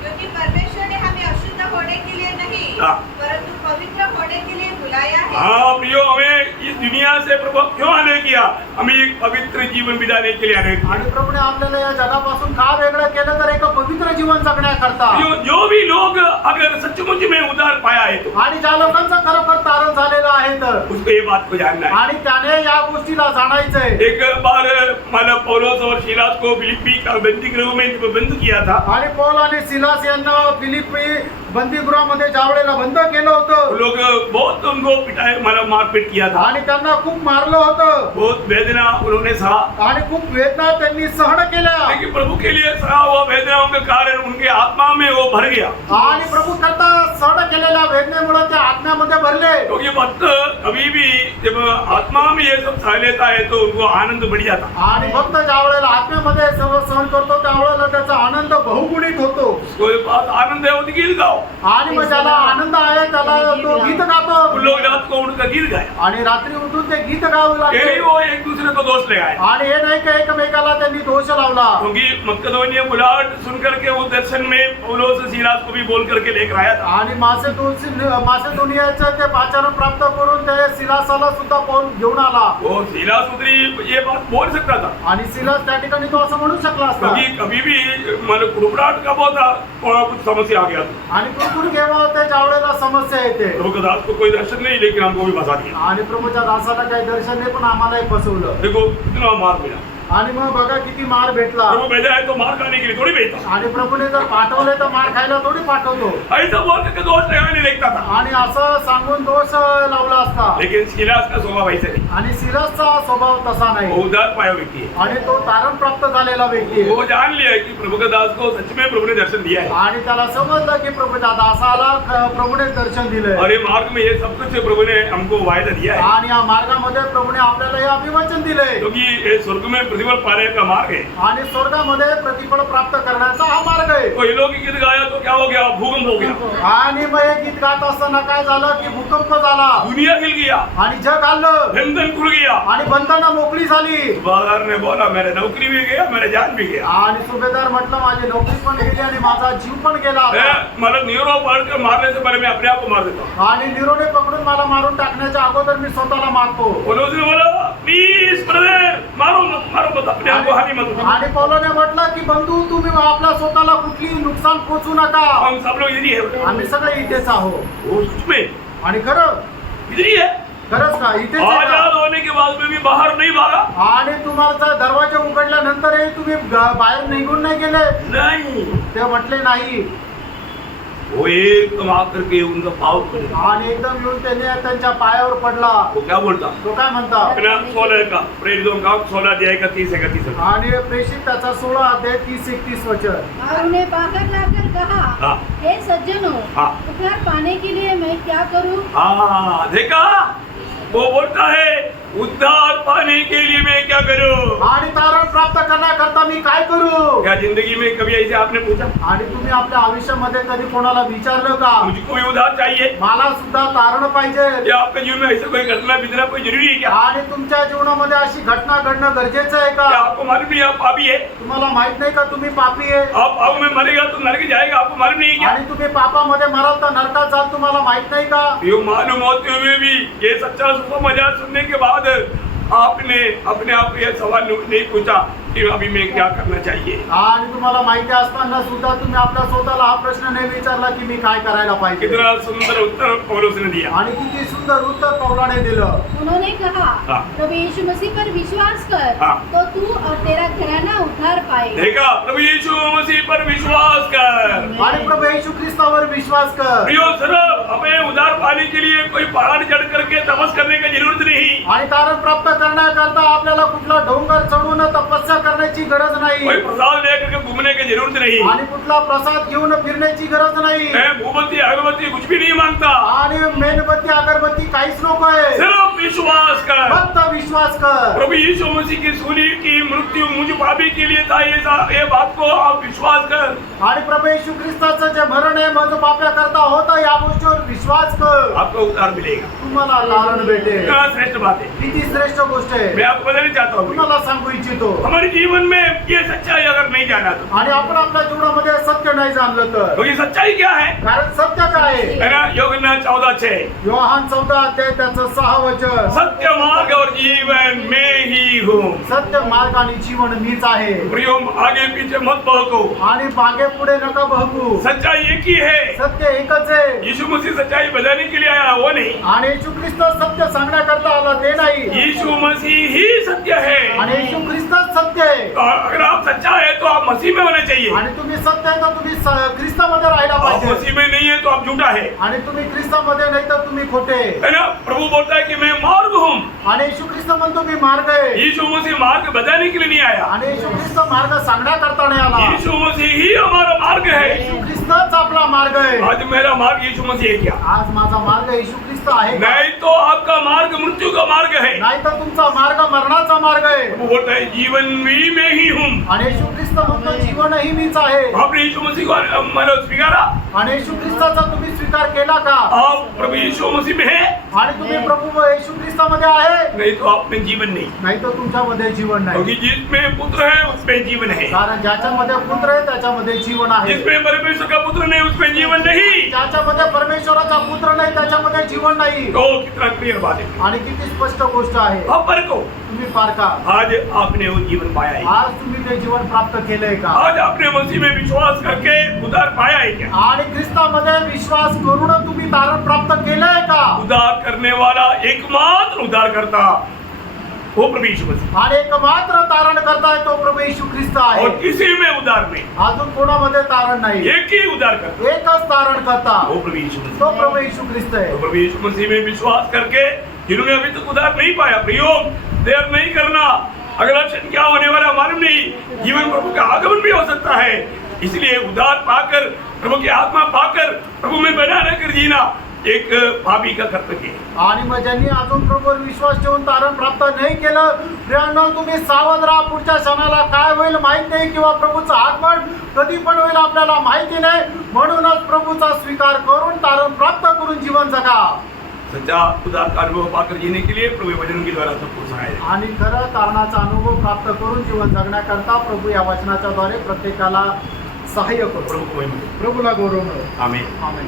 क्योंकि परमेश्वर ने हमें अशुद्ध होने के लिए नहीं हाँ। परंतु पवित्र होने के लिए बुलाया है। हाँ प्रियो, हमें इस दुनिया से प्रभु क्यों आने किया? हमें एक पवित्र जीवन बिताने के लिए आने किया। आणि प्रभूने आपल्याला या जगापासून का वेगळं केलं तर एक पवित्र जीवन जगण्याकरता। प्रियो, जो भी लोग अगर सचमुच में उद्धार पाया है तो आणि ज्या लोकांचं खरोखर तारण झालेलं आहे तर उसको ये बात को जानना है। आणि त्याने या गोष्टीला जाणायचंय। एक बार मानव पौलोस और सिलास को फिलिप्पी का बंदीगृह में जब बंद किया था, आणि पौल आणि सिलास यांना फिलिप्पी बंदीगृहामध्ये जावळेला बंद केलं होतं लोग बहुत उनको पिटाई मतलब मारपीट किया था, आणि त्यांना खूप मारलं होतं बहुत वेदना उन्होंने सहा। आणि खूप वेदना त्यांनी सहन केल्या। लेकिन प्रभु के लिए सहा हुआ वेदनाओं के कारण उनके आत्मा में वो भर गया। आणि प्रभू करता सहन केलेल्या वेदनेमुळे त्या आत्म्यामध्ये भरले। क्योंकि भक्त कभी भी जब आत्मा में ये सब सह लेता है तो उनको आनंद बढ़ जाता। आणि भक्त ज्यावेळेला आत्म्यामध्ये सर्व सहन करतो त्यावेळेला त्याचा आनंद बहुगुणित होतो। उसके पास आनंद है वो गीत गाओ। आणि मग ज्याला आनंद आहे त्याला तो गीत गातो। उन लोग रात को उठकर गीत गाया, आणि रात्री उठून ते गीत गाऊ ये लागले। नहीं वो एक दूसरे को दोष लगाए। आणि हे नाही का एकमेकाला त्यांनी दोष लावला। क्योंकि मकदोनिया बुलाहट सुन करके वो दर्शन में पौलोस सिलास को भी बोल करके लेकर आया था। आणि मासेदोनियाचं ते पाचारण प्राप्त करून ते सिलासाला सुद्धा पौल घेऊन आला। वो सिलास उतरी ये बात बोल सकता था, आणि सिलास त्या ठिकाणी तो असं म्हणू शकला असता। क्योंकि कभी भी मतलब कुड़कुड़ाहट कब होता, थोड़ा कुछ समस्या आ गया था। आणि कुरकुर केव्हा होते ज्यावेळेला समस्या येते। प्रभु के दास को कोई दर्शन नहीं, लेकिन हमको भी फंसा दिया। आणि प्रभूच्या दासाला काही दर्शन नाही पण आम्हालाही फसवलं। देखो कितना मार मिला। आणि मग बघा किती मार भेटला। प्रभु भेजा है तो मार खाने के लिए थोड़ी भेजता, आणि प्रभूने जर पाठवले तर मार खायला थोडी पाठवतो। ऐसा बोल करके दोष लगाने लगता था। आणि असं सांगून दोष लावला असता। लेकिन सिलास का स्वभाव ऐसे नहीं, आणि सिलासचा स्वभाव तसा वो नाही। उदार पाया व्यक्ति है। आणि तो तारण प्राप्त झालेला व्यक्ती आहे। वो जान लिया है कि प्रभु के दास को सच में प्रभु ने दर्शन दिया है, आणि त्याला समजलं की प्रभूच्या दासाला प्रभूने दर्शन दिलंय। और ये मार्ग में ये सब कुछ प्रभु ने हमको वायदा दिया है। आणि या मार्गामध्ये प्रभूने आपल्याला हे अभिवचन दिले। क्योंकि ये स्वर्ग में प्रतिफल पाने का मार्ग है। आणि स्वर्गामध्ये प्रतिफळ प्राप्त करण्याचा हा मार्ग आहे। तो ये लोग गीत गाया तो क्या हो गया? भूकंप हो गया, आणि मग हे गीत गात असताना काय झालं की भूकंप झाला। दुनिया हिल गया, आणि जग हल्लं। बंधन खुल गया। आणि बंधनं मोकळी झाली। सुबेदार ने बोला मेरे नौकरी भी गया, मेरा जान भी गया। आणि सुभेदार म्हटलं माझी नोकरी पण गेली आणि माझा जीव पण गेला। मतलब नीरो पकड़ मारने से पहले मैं अपने आप को मार देता हूँ। आणि निरोने पकडून मला मारून टाकण्याच्या अगोदर मी स्वतःला मारतो। उसने बोला प्लीज ब्रदर मारो मत, मारो मत, अपने आप को हानि मत। आणि पौलोने म्हटलं की बंधू तुम्ही आपल्या स्वतःला कुठली नुकसान पोचू नका। हम सब लोग इधर ही है। आम्ही सगळे इथेच आहोत। वो सच में आणि खरं इधर ही है। खरंच का इथेच आहे का? आजाद होने के बाद में भी बाहर नहीं भागा, आणि तुम्हाला दरवाजा उघडल्यानंतरही तुम्ही बाहेर निघून नाही गेले? नहीं। ते म्हटले नाही। वो एकदम आकर के उनका पाँव पकड़े। आणि एकदम येऊन त्याने त्यांच्या पायावर पडला। वो क्या बोलता? तो काय म्हणता? 16 का प्रेरितों का 16 अध्याय का 30-31। आणि प्रेषित त्याचा 16 अध्याय 30-31 वचन। और उन्हें पाकर लाकर कहा, हाँ। हे सज्जनों, हाँ। उद्धार पाने के लिए मैं क्या करूं? हाँ देखा, वो बोलता है उद्धार पाने के लिए मैं क्या करूं? आणि तारण प्राप्त करण्याकरता मी काय करू? क्या जिंदगी में कभी ऐसे आपने पूछा आणि तुम्ही आपल्या आयुष्यामध्ये कधी कोणाला विचारलं का मुझको भी उद्धार चाहिए? मला सुद्धा तारण पाहिजे? क्या आपके जीवन में ऐसा कोई घटना बितना कोई जरूरी है क्या? आणि तुमच्या जीवनामध्ये अशी घटना घडणं गरजेचं आहे क्या का? आपको मालूम नहीं आप पापी है? तुम्हाला माहित नाही का तुम्ही पापी आहे? आप पाप में मरेगा तो नरक जाएगा, आपको मालूम नहीं है क्या? आणि तुम्ही पापामध्ये मराल तर नरकात जाल, तुम्हाला माहित नाही का? ये मालूम होते हुए भी ये सच्चा सुसमाचार सुनने के बाद आपने अपने आप को यह सवाल नहीं पूछा कि अभी मैं क्या करना चाहिए? आणि तुम्हाला माहिती असताना सुद्धा तुम्ही आपल्या स्वतःला हा प्रश्न नाही विचारला की मी काय करायला पाहिजे. कितना सुंदर उत्तर पौलुस ने दिया. आणि किती सुंदर उत्तर पौलाने दिलं. उन्होंने कहा हाँ। प्रभु यीशु मसीह पर विश्वास कर हाँ। तो तू और तेरा घराना उद्धार पाएगा। देखा, प्रभु यीशु मसीह पर विश्वास कर. आणि प्रभू येशू ख्रिस्तावर विश्वास कर. प्रियो सर, हमें उद्धार पाने के लिए कोई पहाड़ चढ़ करके तपस करने की जरूरत नहीं. आणि तारण प्राप्त करण्याकरता आपल्याला कुठला डोंगर चढून तपस्या करण्याची गरज कोई नाही. प्रसाद लेकर के घूमने की जरूरत नहीं. आणि कुठला प्रसाद घेऊन फिरण्याची गरज नाही. मैं मोमबत्ती अगरबत्ती कुछ भी नहीं मांगता. आणि मेणबत्ती अगरबत्ती काहीच नको आहे. सिर्फ विश्वास कर. फक्त विश्वास कर. प्रभु यीशु मसीह की सूली की मृत्यु मुझ पापी के लिए था, ये बात को आप विश्वास कर. आणि प्रभू येशू ख्रिस्ताचं जे मरण आहे माझं पाप्या करता होतं या गोष्टीवर विश्वास कर. आपको उद्धार मिलेगा. तुम्हाला तारण भेटेल. क्या श्रेष्ठ बात है. किती श्रेष्ठ गोष्ट आहे. मैं आपको बताना चाहता हूँ, तुम्हाला सांगू इच्छितो. हमारे जीवन में ये सच्चाई अगर नहीं जाना तो, आणि आपण आपल्या जीवनामध्ये सत्य नाही जाणलं तर. तो ये सच्चाई क्या है? कारण सत्य काय आहे? है ना, यूहन्ना 14:6. योहान 14 अध्याय त्याचं 6 वचन. सत्य मार्ग और जीवन मैं ही हूँ. सत्य मार्ग आणि जीवन मीच आहे. प्रियो, आगे पीछे मत बहको. आणि मागे पुढे नका बहकू. सच्चाई एक ही है. सत्य एकच आहे. यीशु मसीह सच्चाई बताने के लिए आया, वो नहीं. आणि येशू ख्रिस्त सत्य सांगण्याकरता आला ते नाही. यीशु मसीह ही सत्य है. आणि येशू ख्रिस्तच सत्य आहे. तो अगर आप सच्चा है तो आप मसीह में होना चाहिए. आणि तुम्ही सत्य आहे तर तुम्ही ख्रिस्तामध्ये राहायला आप पाहिजे. मसीह में नहीं है तो आप झूठा है. आणि तुम्ही ख्रिस्तामध्ये नाही तर तुम्ही खोटे. है ना, प्रभु बोलता है कि मैं मार्ग हूँ. आणि येशू ख्रिस्त म्हणतो मी मार्ग आहे. यीशु मसीह मार्ग बताने के लिए नहीं आया. आणि येशू ख्रिस्त मार्ग सांगण्याकरता नाही आला. यीशु मसीह ही हमारा मार्ग है. येशू ख्रिस्तच आपला मार्ग आहे. आज मेरा मार्ग यीशु मसीह है क्या? आज माझा मार्ग येशू ख्रिस्त आहे का? नहीं तो आपका मार्ग मृत्यू का मार्ग है. नाही तर तुमचा मार्ग मरणाचा मार्ग आहे. प्रभु बोलता है जीवन भी मैं ही हूँ. आणि येशू ख्रिस्त म्हणतो जीवनही मीच आहे. आपने यीशु मसीह को मतलब स्वीकारा? आणि येशू ख्रिस्ताचा तुम्ही स्वीकार केला का? आप प्रभु यीशु मसीह में है? आणि तुम्ही प्रभू येशू ख्रिस्तामध्ये आहे? नहीं तो आप में जीवन नहीं. नाही तर तुमच्यामध्ये जीवन क्योंकि नाही. जिसमें पुत्र है उसमें जीवन है. कारण ज्याच्यामध्ये पुत्र आहे त्याच्यामध्ये जीवन आहे. जिसमें परमेश्वर का पुत्र नहीं उसमें जीवन नहीं. ज्याच्यामध्ये परमेश्वराचा पुत्र नाही त्याच्यामध्ये जीवन नाही. तो कितना क्लियर बात है. आणि किती स्पष्ट गोष्ट आहे. अब परखो, तुम्ही पारखा. आज आपने वो जीवन पाया है. आज तुम्ही ते जीवन प्राप्त केलंय का? आज आपने मसीह में विश्वास करके उद्धार पाया है क्या? आणि ख्रिस्तामध्ये विश्वास करून तुम्ही तारण प्राप्त केलंय का? उद्धार करने वाला एकमात्र उद्धार करता वो प्रभु यीशु मसीह. आणि एकमात्र तारण करताय तो प्रभू येशू ख्रिस्त आहे. और किसी में उद्धार नहीं. अजून कोणामध्ये तारण नाही. एक ही उद्धार करता एकच तारण करता वो प्रभु यीशु मसीह. तो प्रभू येशू ख्रिस्त तो आहे. प्रभु यीशु मसीह में विश्वास करके जिन्होंने अभी तक उद्धार नहीं पाया, प्रयोग देर नहीं करना. अगला क्षण क्या होने वाला मालूम नहीं. जीवन प्रभु का आगमन भी हो सकता है. इसलिए उद्धार पाकर, प्रभु की आत्मा पाकर प्रभु में बना रहकर जीना एक पापी का कर्तव्य है. आणि मग ज्यांनी अजून प्रभूवर विश्वास ठेवून तारण प्राप्त नाही केलं, प्रियांनो तुम्ही सावध राहा. पुढच्या क्षणाला काय होईल माहित नाही किंवा प्रभूचं आगमन कधी पण होईल आपल्याला माहिती नाही. म्हणूनच प्रभूचा स्वीकार करून तारण प्राप्त करून जीवन जगा. सच्चा उद्धार का अनुभव पाकर जीने के लिए प्रभु वचन के द्वारा सबको सहायता. आणि खरं तारणाचा अनुभव प्राप्त करून जीवन जगण्याकरता प्रभू या वचनाच्या द्वारे प्रत्येकाला सहाय्य करू. प्रभु को महिमा. प्रभूला गौरव मिळो. आमेन. आमेन.